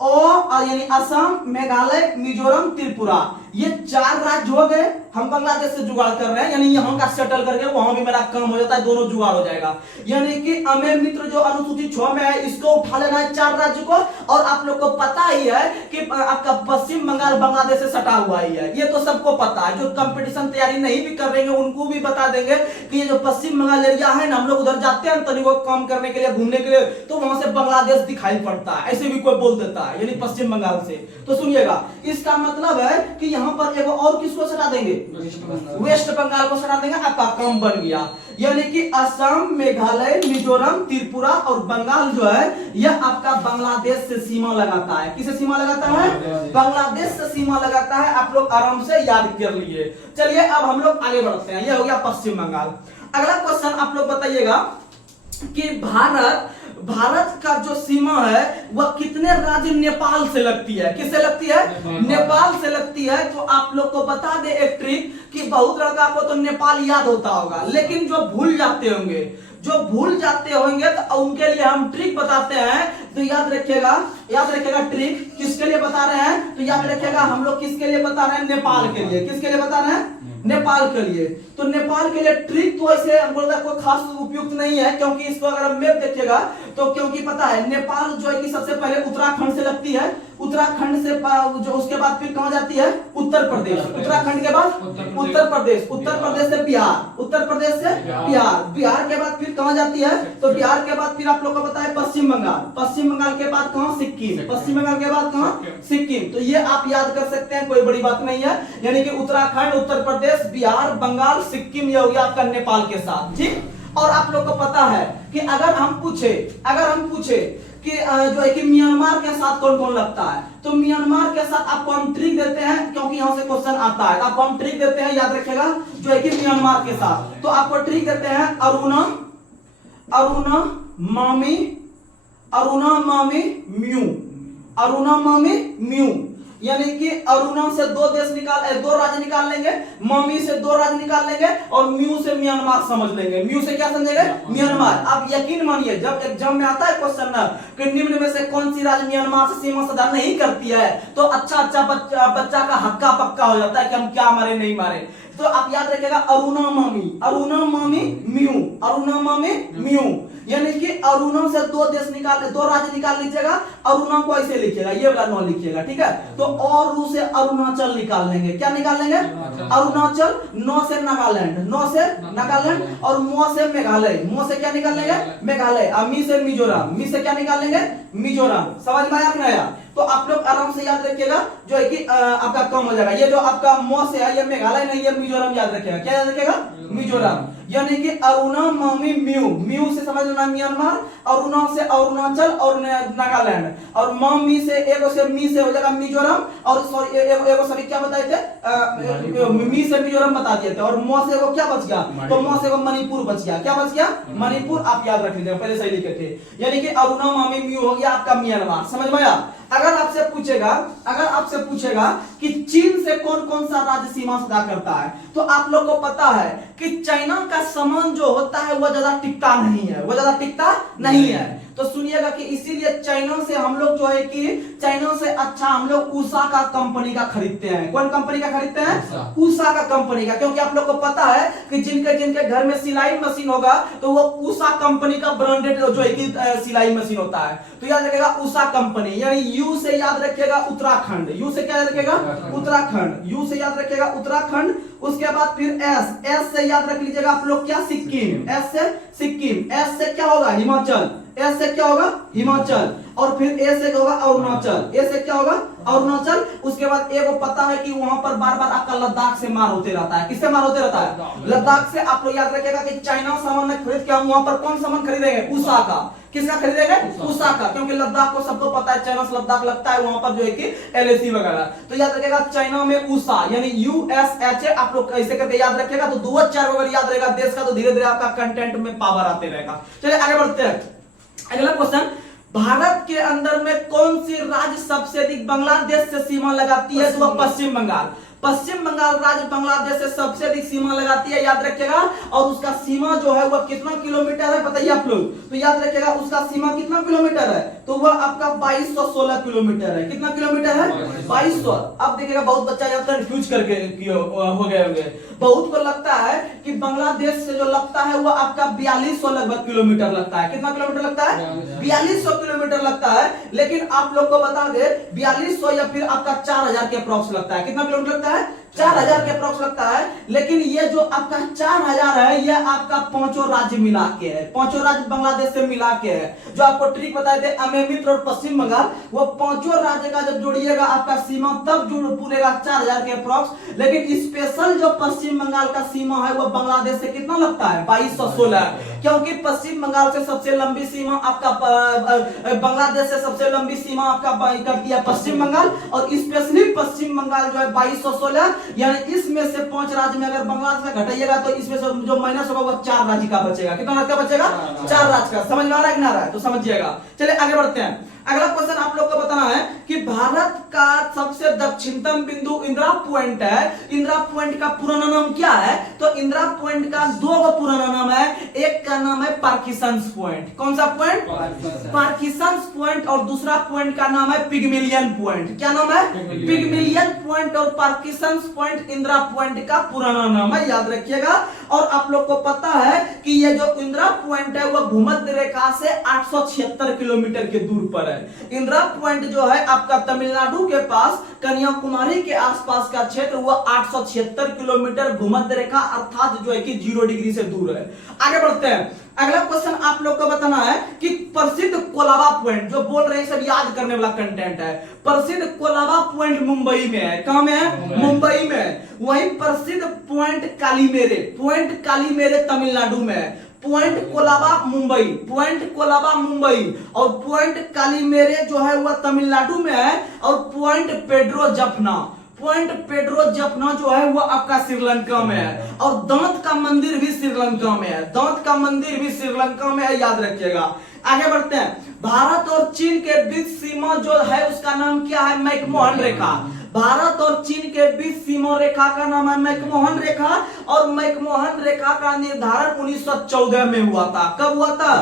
और यानी असम, मेघालय, मिजोरम, त्रिपुरा, ये 4 राज्य हो गए। हम बांग्लादेश से जुगाड़ कर रहे हैं, यानी यहां का सेटल करके वहां भी मेरा काम हो जाता है, दोनों जुगाड़ हो जाएगा। यानी कि अमेय मित्र जो अनुसूची 6 में है इसको उठा लेना है 4 राज्य को, और आप लोग को पता ही है कि आपका पश्चिम बंगाल बांग्लादेश से सटा हुआ ही है, ये तो सबको पता है। जो कंपटीशन तैयारी नहीं भी कर रहे हैं उनको भी बता देंगे कि ये जो पश्चिम बंगाल एरिया है ना, हम लोग उधर जाते हैं तनिको काम करने के लिए, घूमने के लिए, तो वहां से बांग्लादेश दिखाई पड़ता है, ऐसे भी कोई बोल देता है, यानी पश्चिम बंगाल से। तो सुनिएगा, इसका मतलब है कि यहाँ पर एगो और किसको सटा देंगे, वेस्ट बंगाल को सटा देंगे, आपका काम बन गया। यानी कि असम, मेघालय, मिजोरम, त्रिपुरा और बंगाल जो है यह आपका बांग्लादेश से सीमा लगाता है। किसे सीमा लगाता है? बांग्लादेश से सीमा लगाता है। आप लोग आराम से याद कर लिए। चलिए अब हम लोग आगे बढ़ते हैं, यह हो गया पश्चिम बंगाल। अगला क्वेश्चन आप लोग बताइएगा कि भारत का जो सीमा है वह कितने राज्य नेपाल से लगती है? किससे लगती है? नेपाल से लगती है। तो आप लोग को बता दे एक ट्रिक कि बहुत लड़का को तो नेपाल याद होता होगा, लेकिन जो भूल जाते होंगे तो उनके लिए हम ट्रिक बताते हैं। तो याद रखिएगा ट्रिक किसके लिए बता रहे हैं? तो याद रखिएगा हम लोग किसके लिए बता रहे हैं? नेपाल के लिए। किसके लिए बता रहे हैं? नेपाल के लिए। तो नेपाल के लिए ट्रिक तो ऐसे कोई खास उपयुक्त नहीं है, क्योंकि इसको अगर आप मैप देखिएगा तो, क्योंकि पता है नेपाल जो है कि सबसे पहले उत्तराखंड से लगती है, उत्तराखंड से जो उसके बाद फिर कहां जाती है? उत्तर प्रदेश। उत्तराखंड के बाद उत्तर प्रदेश, उत्तर प्रदेश से बिहार, उत्तर प्रदेश से बिहार, बिहार के बाद फिर कहां जाती है? तो बिहार के बाद फिर आप लोग को पता है पश्चिम बंगाल, पश्चिम बंगाल के बाद कहां? सिक्किम, पश्चिम बंगाल के बाद कहां? सिक्किम। तो ये आप याद कर सकते हैं, कोई बड़ी बात नहीं है। यानी कि उत्तराखंड, उत्तर प्रदेश, बिहार, बंगाल, सिक्किम, ये हो गया आपका नेपाल के साथ। ठीक। और आप लोग को पता है कि अगर हम पूछे कि जो है कि म्यांमार के साथ कौन कौन लगता है, तो म्यांमार के साथ आपको हम ट्रिक देते हैं, क्योंकि यहां से क्वेश्चन आता है, आपको हम ट्रिक देते हैं, याद रखिएगा, जो है कि म्यांमार के साथ। तो आपको ट्रिक देते हैं अरुणा मामी म्यू, यानी कि अरुणा से 2 राज्य निकाल लेंगे, मामी से 2 राज्य निकाल लेंगे, और म्यू से म्यांमार समझ लेंगे। म्यू से क्या समझेंगे? म्यांमार। आप यकीन मानिए जब एग्जाम में आता है क्वेश्चन ना कि निम्न में से कौन सी राज्य म्यांमार से सीमा साझा नहीं करती है, तो अच्छा बच्चा का हक्का पक्का हो जाता है कि हम क्या मारे नहीं मारे। तो आप याद रखिएगा अरुणा मामी म्यू, यानी कि अरुणा से 2 राज्य निकाल लीजिएगा। अरुणा को ऐसे लिखिएगा, ये वाला नौ लिखिएगा, ठीक है। तो और से अरुणाचल निकाल लेंगे। क्या निकाल लेंगे? अरुणाचल। नौ से नागालैंड, और मो से मेघालय, मो से क्या निकाल लेंगे? मेघालय। मी से मिजोरम, मी से क्या निकाल लेंगे? मिजोरम। समझ में आया कि नहीं? तो आप लोग आराम से याद रखिएगा, जो है कि आपका कम हो जाएगा। ये जो आपका मो से है ये मेघालय नहीं, ये मिजोरम याद रखिएगा। क्या याद रखिएगा? मिजोरम। यानी कि अरुणा मामी म्यू से समझ लेना म्यांमार, अरुणा से अरुणाचल और नागालैंड, और मामी से एगो से मी से हो जाएगा मिजोरम, और सॉरी एगो सभी क्या बताए थे? मी से मिजोरम बता दिए थे, और मो से एगो क्या बच गया? तो मो से एगो मणिपुर बच गया। क्या बच गया? मणिपुर। आप याद रख लीजिएगा, पहले सही लिखे थे। यानी कि अरुणा मामी म्यू हो गया आपका म्यांमार। समझ में आया? अगर आपसे पूछेगा कि चीन से कौन कौन सा राज्य सीमा सदा करता है, तो आप लोग को पता है कि चाइना का सामान जो होता है वह ज्यादा टिकता नहीं है, तो सुनिएगा कि इसीलिए चाइना से हम लोग जो है कि चाइना से अच्छा हम लोग उषा का कंपनी का खरीदते हैं। कौन कंपनी का खरीदते हैं? उषा का कंपनी का, क्योंकि आप लोग को पता है कि जिनके घर में सिलाई मशीन होगा तो वो उषा कंपनी का ब्रांडेड जो है कि सिलाई मशीन होता है। तो याद रखेगा उषा कंपनी, यानी यू से याद रखेगा उत्तराखंड, यू से क्या याद रखेगा? उत्तराखंड, यू से याद रखेगा उत्तराखंड। उसके बाद फिर एस से याद रख लीजिएगा आप लोग क्या? सिक्किम, एस से सिक्किम, एस से क्या होगा? हिमाचल, एस से क्या होगा? हिमाचल। और फिर ए से होगा अरुणाचल, ए से क्या होगा? अरुणाचल। उसके बाद ए को पता है कि वहां पर बार बार आपका लद्दाख से मार होते रहता है। किससे मार होते रहता है? लद्दाख से। आप लोग याद रखिएगा कि चाइना सामान खरीद के हम वहां पर कौन सामान खरीदेंगे? उषा का। किसका खरीदेंगे? उषा का, क्योंकि लद्दाख को सबको पता है चाइना से लद्दाख लगता है, वहां पर जो है कि एलएसी वगैरह। तो याद रखिएगा चाइना में उषा यानी यूएसएच, आप लोग ऐसे करके याद रखिएगा तो 2-4 अगर याद रहेगा देश का तो धीरे धीरे आपका कंटेंट में पावर आते रहेगा। चलिए आगे बढ़ते हैं। अगला क्वेश्चन, भारत के अंदर में कौन सी राज्य सबसे अधिक बांग्लादेश से सीमा लगाती है? तो वह पश्चिम बंगाल। पश्चिम बंगाल राज्य बांग्लादेश से सबसे अधिक सीमा लगाती है, याद रखिएगा। और उसका सीमा जो है वह कितना किलोमीटर है बताइए आप लोग? तो याद रखिएगा उसका सीमा कितना किलोमीटर है? तो वह आपका 2216 किलोमीटर है। कितना किलोमीटर है? 2200। अब देखिएगा बहुत बच्चा यहाँ कंफ्यूज करके हो गए होंगे। बहुत को लगता है कि बांग्लादेश से जो लगता है वह आपका 4200 लगभग किलोमीटर लगता है। कितना किलोमीटर लगता है? 4200 किलोमीटर लगता है। लेकिन आप लोग को बता दे 4200 या फिर आपका 4000 के अप्रॉक्स लगता है। कितना किलोमीटर लगता है? 4000 के अप्रॉक्स लगता है। लेकिन ये जो आपका 4000 है यह आपका पांचों राज्य मिला के है, पांचों राज्य बांग्लादेश से मिला के है। जो आपको ट्रिक बताए थे अमेमित्र और पश्चिम बंगाल, वो पांचों राज्य का जब जोड़िएगा आपका सीमा तब जुड़ पूरेगा 4000 के अप्रॉक्स। लेकिन स्पेशल जो पश्चिम बंगाल का सीमा है वो बांग्लादेश से कितना लगता है? 2216, क्योंकि पश्चिम बंगाल से सबसे लंबी सीमा आपका बांग्लादेश से सबसे लंबी सीमा आपका करती है पश्चिम बंगाल। और स्पेशली पश्चिम बंगाल जो है 2216, यानी इसमें से 5 राज्य में अगर बांग्लादेश का घटाइएगा तो इसमें से जो माइनस होगा वो 4 राज्य का बचेगा। कितना राज्य का बचेगा? 4 राज्य का। समझ में आ रहा है कि ना रहा है? तो समझिएगा। चलिए आगे बढ़ते हैं। अगला क्वेश्चन आप लोग को बताना है कि भारत का सबसे दक्षिणतम बिंदु इंदिरा पॉइंट है। इंदिरा पॉइंट का पुराना नाम क्या है? तो इंदिरा पॉइंट का 2 पुराना नाम है। एक का नाम है पार्किंसंस पॉइंट। कौन सा पॉइंट? Parkinson's point. और दूसरा पॉइंट का नाम है पिग्मेलियन पॉइंट। क्या नाम है? पिग्मेलियन पॉइंट और पार्किंसंस पॉइंट इंदिरा पॉइंट का पुराना नाम है, याद रखिएगा। और आप लोग को पता है कि ये जो इंदिरा पॉइंट है वह भूमध्य रेखा से 876 किलोमीटर के दूर पर है। इंदिरा पॉइंट जो है आपका तमिलनाडु के पास कन्याकुमारी के आसपास का क्षेत्र वह 876 किलोमीटर भूमध्य रेखा अर्थात जो है कि 0 डिग्री से दूर है। आगे बढ़ते हैं। अगला क्वेश्चन आप लोग को बताना है कि प्रसिद्ध कोलाबा पॉइंट, जो बोल रहे हैं सब याद करने वाला कंटेंट है। प्रसिद्ध कोलाबा पॉइंट मुंबई में है। कहां में है? मुंबई में। वहीं प्रसिद्ध पॉइंट कालीमेरे, पॉइंट कालीमेरे तमिलनाडु में है। पॉइंट कोलाबा मुंबई, पॉइंट कोलाबा मुंबई और पॉइंट कालीमेरे जो है वह तमिलनाडु में है। और point Pedro Jaffna, point Pedro Jaffna जो है वो आपका श्रीलंका में है। और दांत का मंदिर भी श्रीलंका में है। दांत का मंदिर भी श्रीलंका में है, याद रखिएगा। आगे बढ़ते हैं। भारत और चीन के बीच सीमा जो है उसका नाम क्या है? मैकमोहन रेखा। भारत और चीन के बीच सीमा रेखा का नाम है मैकमोहन रेखा। और मैकमोहन रेखा का निर्धारण 1914 में हुआ था। कब हुआ था?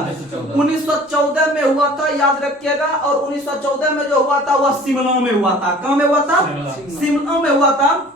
1914 में हुआ था, याद रखिएगा। और 1914 में जो हुआ था वह शिमला में हुआ था। कहां में हुआ था? शिमला में हुआ था।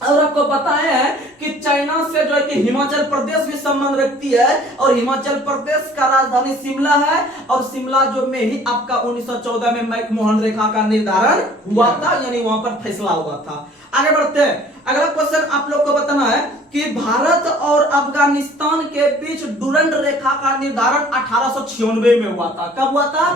और आपको पता है कि चाइना से जो है कि हिमाचल प्रदेश भी संबंध रखती है। और हिमाचल प्रदेश का राजधानी शिमला है। और शिमला जो में ही आपका 1914 में मैकमोहन रेखा का निर्धारण हुआ था, यानी वहां पर फैसला हुआ था। आगे बढ़ते हैं। अगला क्वेश्चन आप लोग को बताना है कि भारत और अफगानिस्तान के बीच डुरंड रेखा का निर्धारण 1896 में हुआ था। कब हुआ था?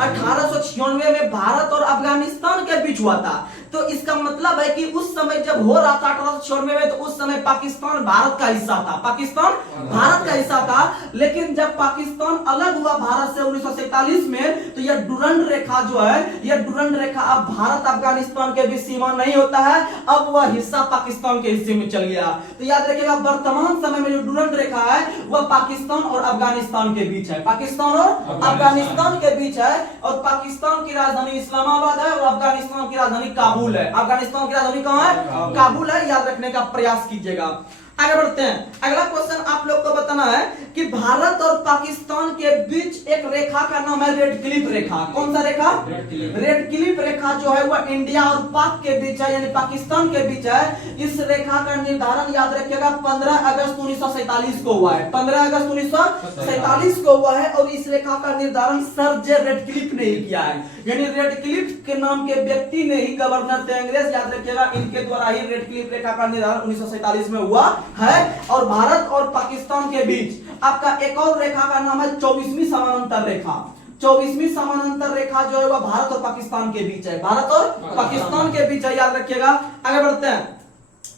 1896 में भारत और अफगानिस्तान के बीच हुआ था। तो इसका मतलब है कि उस समय जब हो रहा था 1896 में, तो उस समय पाकिस्तान भारत का हिस्सा था, पाकिस्तान भारत का हिस्सा था। लेकिन जब पाकिस्तान अलग हुआ भारत से 1947 में, तो यह डुरंड रेखा जो है, यह डुरंड रेखा अब भारत अफगानिस्तान के बीच सीमा नहीं होता है, अब वह हिस्सा पाकिस्तान के हिस्से में चल गया। तो याद रखिएगा वर्तमान समय में जो डुरंड रेखा है वह पाकिस्तान और अफगानिस्तान के बीच है, पाकिस्तान और अफगानिस्तान के बीच है। और पाकिस्तान की राजधानी इस्लामाबाद है और अफगानिस्तान की राजधानी काबुल है। अफगानिस्तान की राजधानी कहां है? काबुल है। याद रखने का प्रयास कीजिएगा। आगे बढ़ते हैं। अगला क्वेश्चन आप लोग को बताना है कि भारत और पाकिस्तान के बीच एक रेखा का नाम है रेड क्लिफ रेखा। कौन सा रेखा? रेड क्लिफ रेखा जो है वह इंडिया और पाक के बीच है, यानी पाकिस्तान के बीच है। इस रेखा का निर्धारण याद रखिएगा 15 अगस्त 1947 को हुआ है, 15 अगस्त 1947 को हुआ है। और इस रेखा का निर्धारण सर जे रेडक्लिफ ने ही किया है, यानी रेडक्लिफ के नाम के व्यक्ति ने ही, गवर्नर थे अंग्रेज, याद रखिएगा, इनके द्वारा ही रेडक्लिफ रेखा का निर्धारण 1947 में हुआ है। और भारत और पाकिस्तान के बीच आपका एक और रेखा का नाम है 24वीं समानांतर रेखा। 24वीं समानांतर रेखा जो है वह भारत और पाकिस्तान के बीच है, भारत और पाकिस्तान के बीच है। याद रखिएगा। आगे बढ़ते हैं।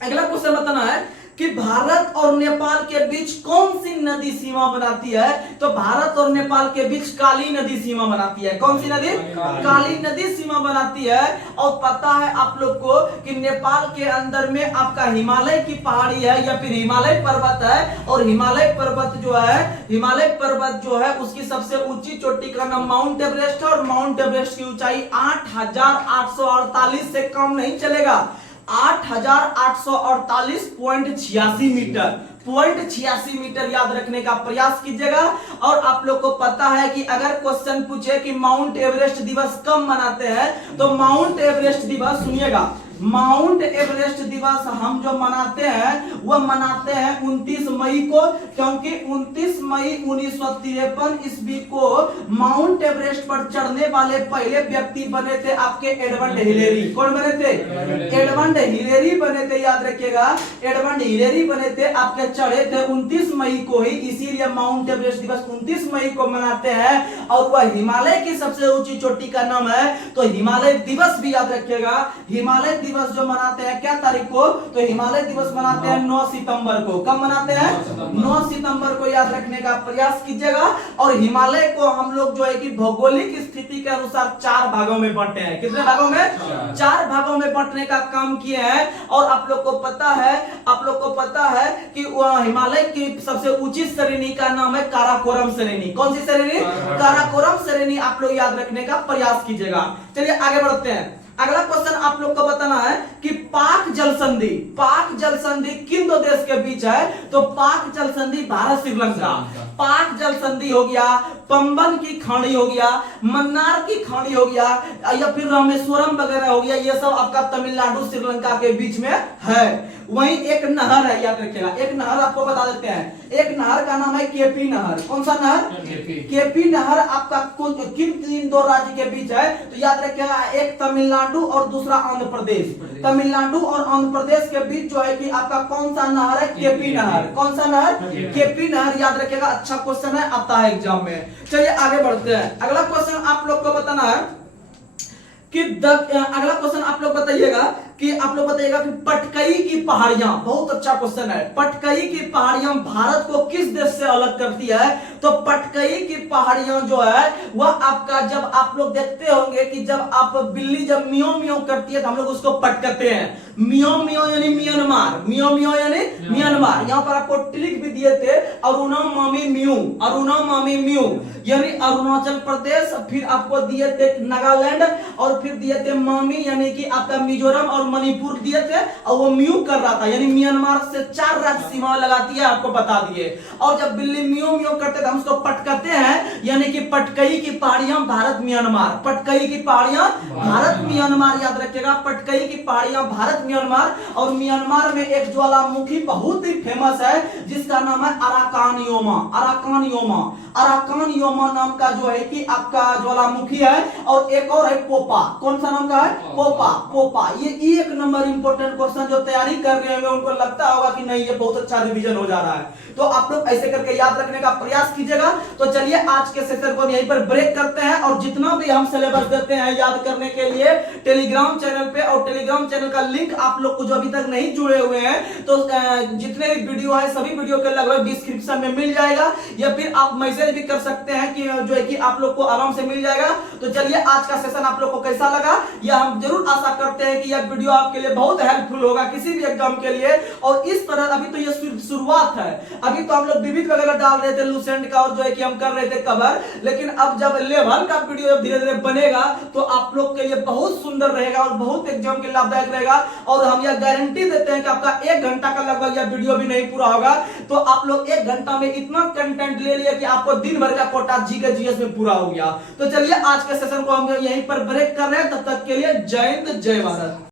अगला क्वेश्चन बताना है कि भारत और नेपाल के बीच कौन सी नदी सीमा बनाती है? तो भारत और नेपाल के बीच काली नदी सीमा बनाती है। कौन सी नदी? काली नदी सीमा बनाती है। और पता है आप लोग को कि नेपाल के अंदर में आपका हिमालय की पहाड़ी है या फिर हिमालय पर्वत है। और हिमालय पर्वत जो है उसकी सबसे ऊंची चोटी का नाम माउंट एवरेस्ट है। और माउंट एवरेस्ट की ऊंचाई 8,848 से कम नहीं चलेगा, 8,848.86 मीटर, 0.86 मीटर याद रखने का प्रयास कीजिएगा। और आप लोग को पता है कि अगर क्वेश्चन पूछे कि माउंट एवरेस्ट दिवस कब मनाते हैं, तो माउंट एवरेस्ट दिवस, सुनिएगा, माउंट एवरेस्ट दिवस हम जो मनाते हैं वह मनाते हैं 29 मई को, क्योंकि 29 मई 1953 ईस्वी को माउंट एवरेस्ट पर चढ़ने वाले पहले व्यक्ति बने थे आपके एडमंड हिलेरी। कौन बने थे? एडमंड हिलेरी बने थे। याद रखिएगा, एडमंड हिलेरी बने थे, आपके चढ़े थे 29 मई को ही, इसीलिए माउंट एवरेस्ट दिवस 29 मई को मनाते हैं। और वह हिमालय की सबसे ऊंची चोटी का नाम है, तो हिमालय दिवस भी याद रखिएगा। हिमालय दिवस जो मनाते हैं क्या तारीख को? तो हिमालय दिवस मनाते हैं 9 सितंबर को। कब मनाते हैं? 9 सितंबर को याद रखने का प्रयास कीजिएगा। और हिमालय को हम लोग जो है कि भौगोलिक स्थिति के अनुसार 4 भागों में बांटे हैं। कितने भागों में? 4 भागों में बांटने का काम किए हैं। और आप लोग को पता है कि हिमालय की सबसे ऊंची श्रेणी का नाम है काराकोरम श्रेणी। कौन सी श्रेणी? काराकोरम श्रेणी आप लोग याद रखने का प्रयास कीजिएगा। चलिए आगे बढ़ते हैं। अगला क्वेश्चन आप लोग को बताना है कि पाक जल संधि किन दो देश के बीच है? तो पाक जल संधि भारत श्रीलंका, पाक जल संधि हो गया, पंबन की खाड़ी हो गया, मन्नार की खाड़ी हो गया, या फिर रामेश्वरम वगैरह हो गया। ये सब आपका तमिलनाडु श्रीलंका के बीच में है। वहीं एक नहर है, याद रखिएगा, एक नहर आपको बता देते हैं। एक नहर का नाम है केपी नहर। कौन सा नहर? केपी नहर आपका किन 2 राज्य के बीच है? तो याद रखिएगा, एक तमिलनाडु और दूसरा आंध्र प्रदेश। तमिलनाडु और आंध्र प्रदेश के बीच जो है कि आपका कौन सा नहर है? केपी नहर। कौन सा नहर? केपी नहर। याद रखिएगा, अच्छा क्वेश्चन है, आता है एग्जाम में। चलिए आगे बढ़ते हैं। अगला क्वेश्चन आप लोग को बताना है कि अगला क्वेश्चन आप लोग बताइएगा कि पटकई की पहाड़ियां, बहुत अच्छा क्वेश्चन है, पटकई की पहाड़ियां भारत को किस देश से अलग करती है? तो पटकई की पहाड़ियां जो है वह आपका, जब आप लोग देखते होंगे कि जब आप बिल्ली जब मियो मियो करती है तो हम लोग उसको पटकते हैं। मियो मियो यानी म्यांमार, मियो मियो यानी म्यांमार। यहाँ पर आपको ट्रिक भी दिए थे, अरुणा मामी म्यू यानी अरुणाचल प्रदेश, फिर आपको दिए थे नागालैंड, और फिर दिए थे मामी यानी कि आपका मिजोरम और मणिपुर दिए थे। और वो म्यू कर रहा था, यानी म्यांमार से 4 राज्य सीमा लगाती है, आपको बता दिए। और जब बिल्ली म्यू म्यू करते हम उसको पटकते हैं, यानी कि पटकई की पहाड़ियां भारत म्यांमार, पटकई की पहाड़ियां भारत म्यांमार। याद रखिएगा, पटकई की पहाड़ियां भारत म्यांमार। और म्यांमार में एक ज्वालामुखी बहुत ही फेमस है जिसका नाम है अराकान योमा नाम का जो है कि आपका ज्वालामुखी है। और एक और है पोपा। कौन सा नाम का है? पोपा। ये एक नंबर इंपॉर्टेंट क्वेश्चन जो तैयारी कर रहे होंगे उनको लगता होगा कि नहीं ये बहुत अच्छा रिवीजन हो जा रहा है। तो आप लोग ऐसे करके याद रखने का प्रयास कीजिएगा। तो चलिए आज के सेशन को हम यहीं पर ब्रेक करते हैं और जितना भी हम सिलेबस देते हैं याद करने के लिए टेलीग्राम चैनल पे, और टेलीग्राम चैनल का लिंक आप लोग को जो अभी तक नहीं जुड़े हुए हैं तो जितने भी वीडियो है सभी वीडियो के लगभग डिस्क्रिप्शन में मिल जाएगा, या फिर आप मैसेज भी कर सकते हैं कि जो है कि आप लोग को आराम से मिल जाएगा। तो चलिए आज का सेशन आप लोग को कैसा लगा यह हम जरूर आशा करते हैं कि यह वीडियो आपके लिए बहुत हेल्पफुल होगा किसी भी एग्जाम के लिए। और इस तरह अभी तो यह शुरुआत है, अभी तो हम लोग विविध वगैरह डाल रहे थे लूसेंट का और जो है कि हम कर रहे थे कवर, लेकिन अब जब लेवल का वीडियो धीरे धीरे बनेगा तो आप लोग के लिए बहुत सुंदर रहेगा और बहुत एग्जाम के लाभदायक रहेगा। और हम यह गारंटी देते हैं कि आपका 1 घंटा का लगभग यह वीडियो भी नहीं पूरा होगा तो आप लोग 1 घंटा में इतना कंटेंट ले लिया कि आपको दिन भर का कोटा जीके जीएस में पूरा हो गया। तो चलिए आज के सेशन को हम यहीं पर ब्रेक कर रहे हैं, तब तक के लिए जय हिंद जय भारत।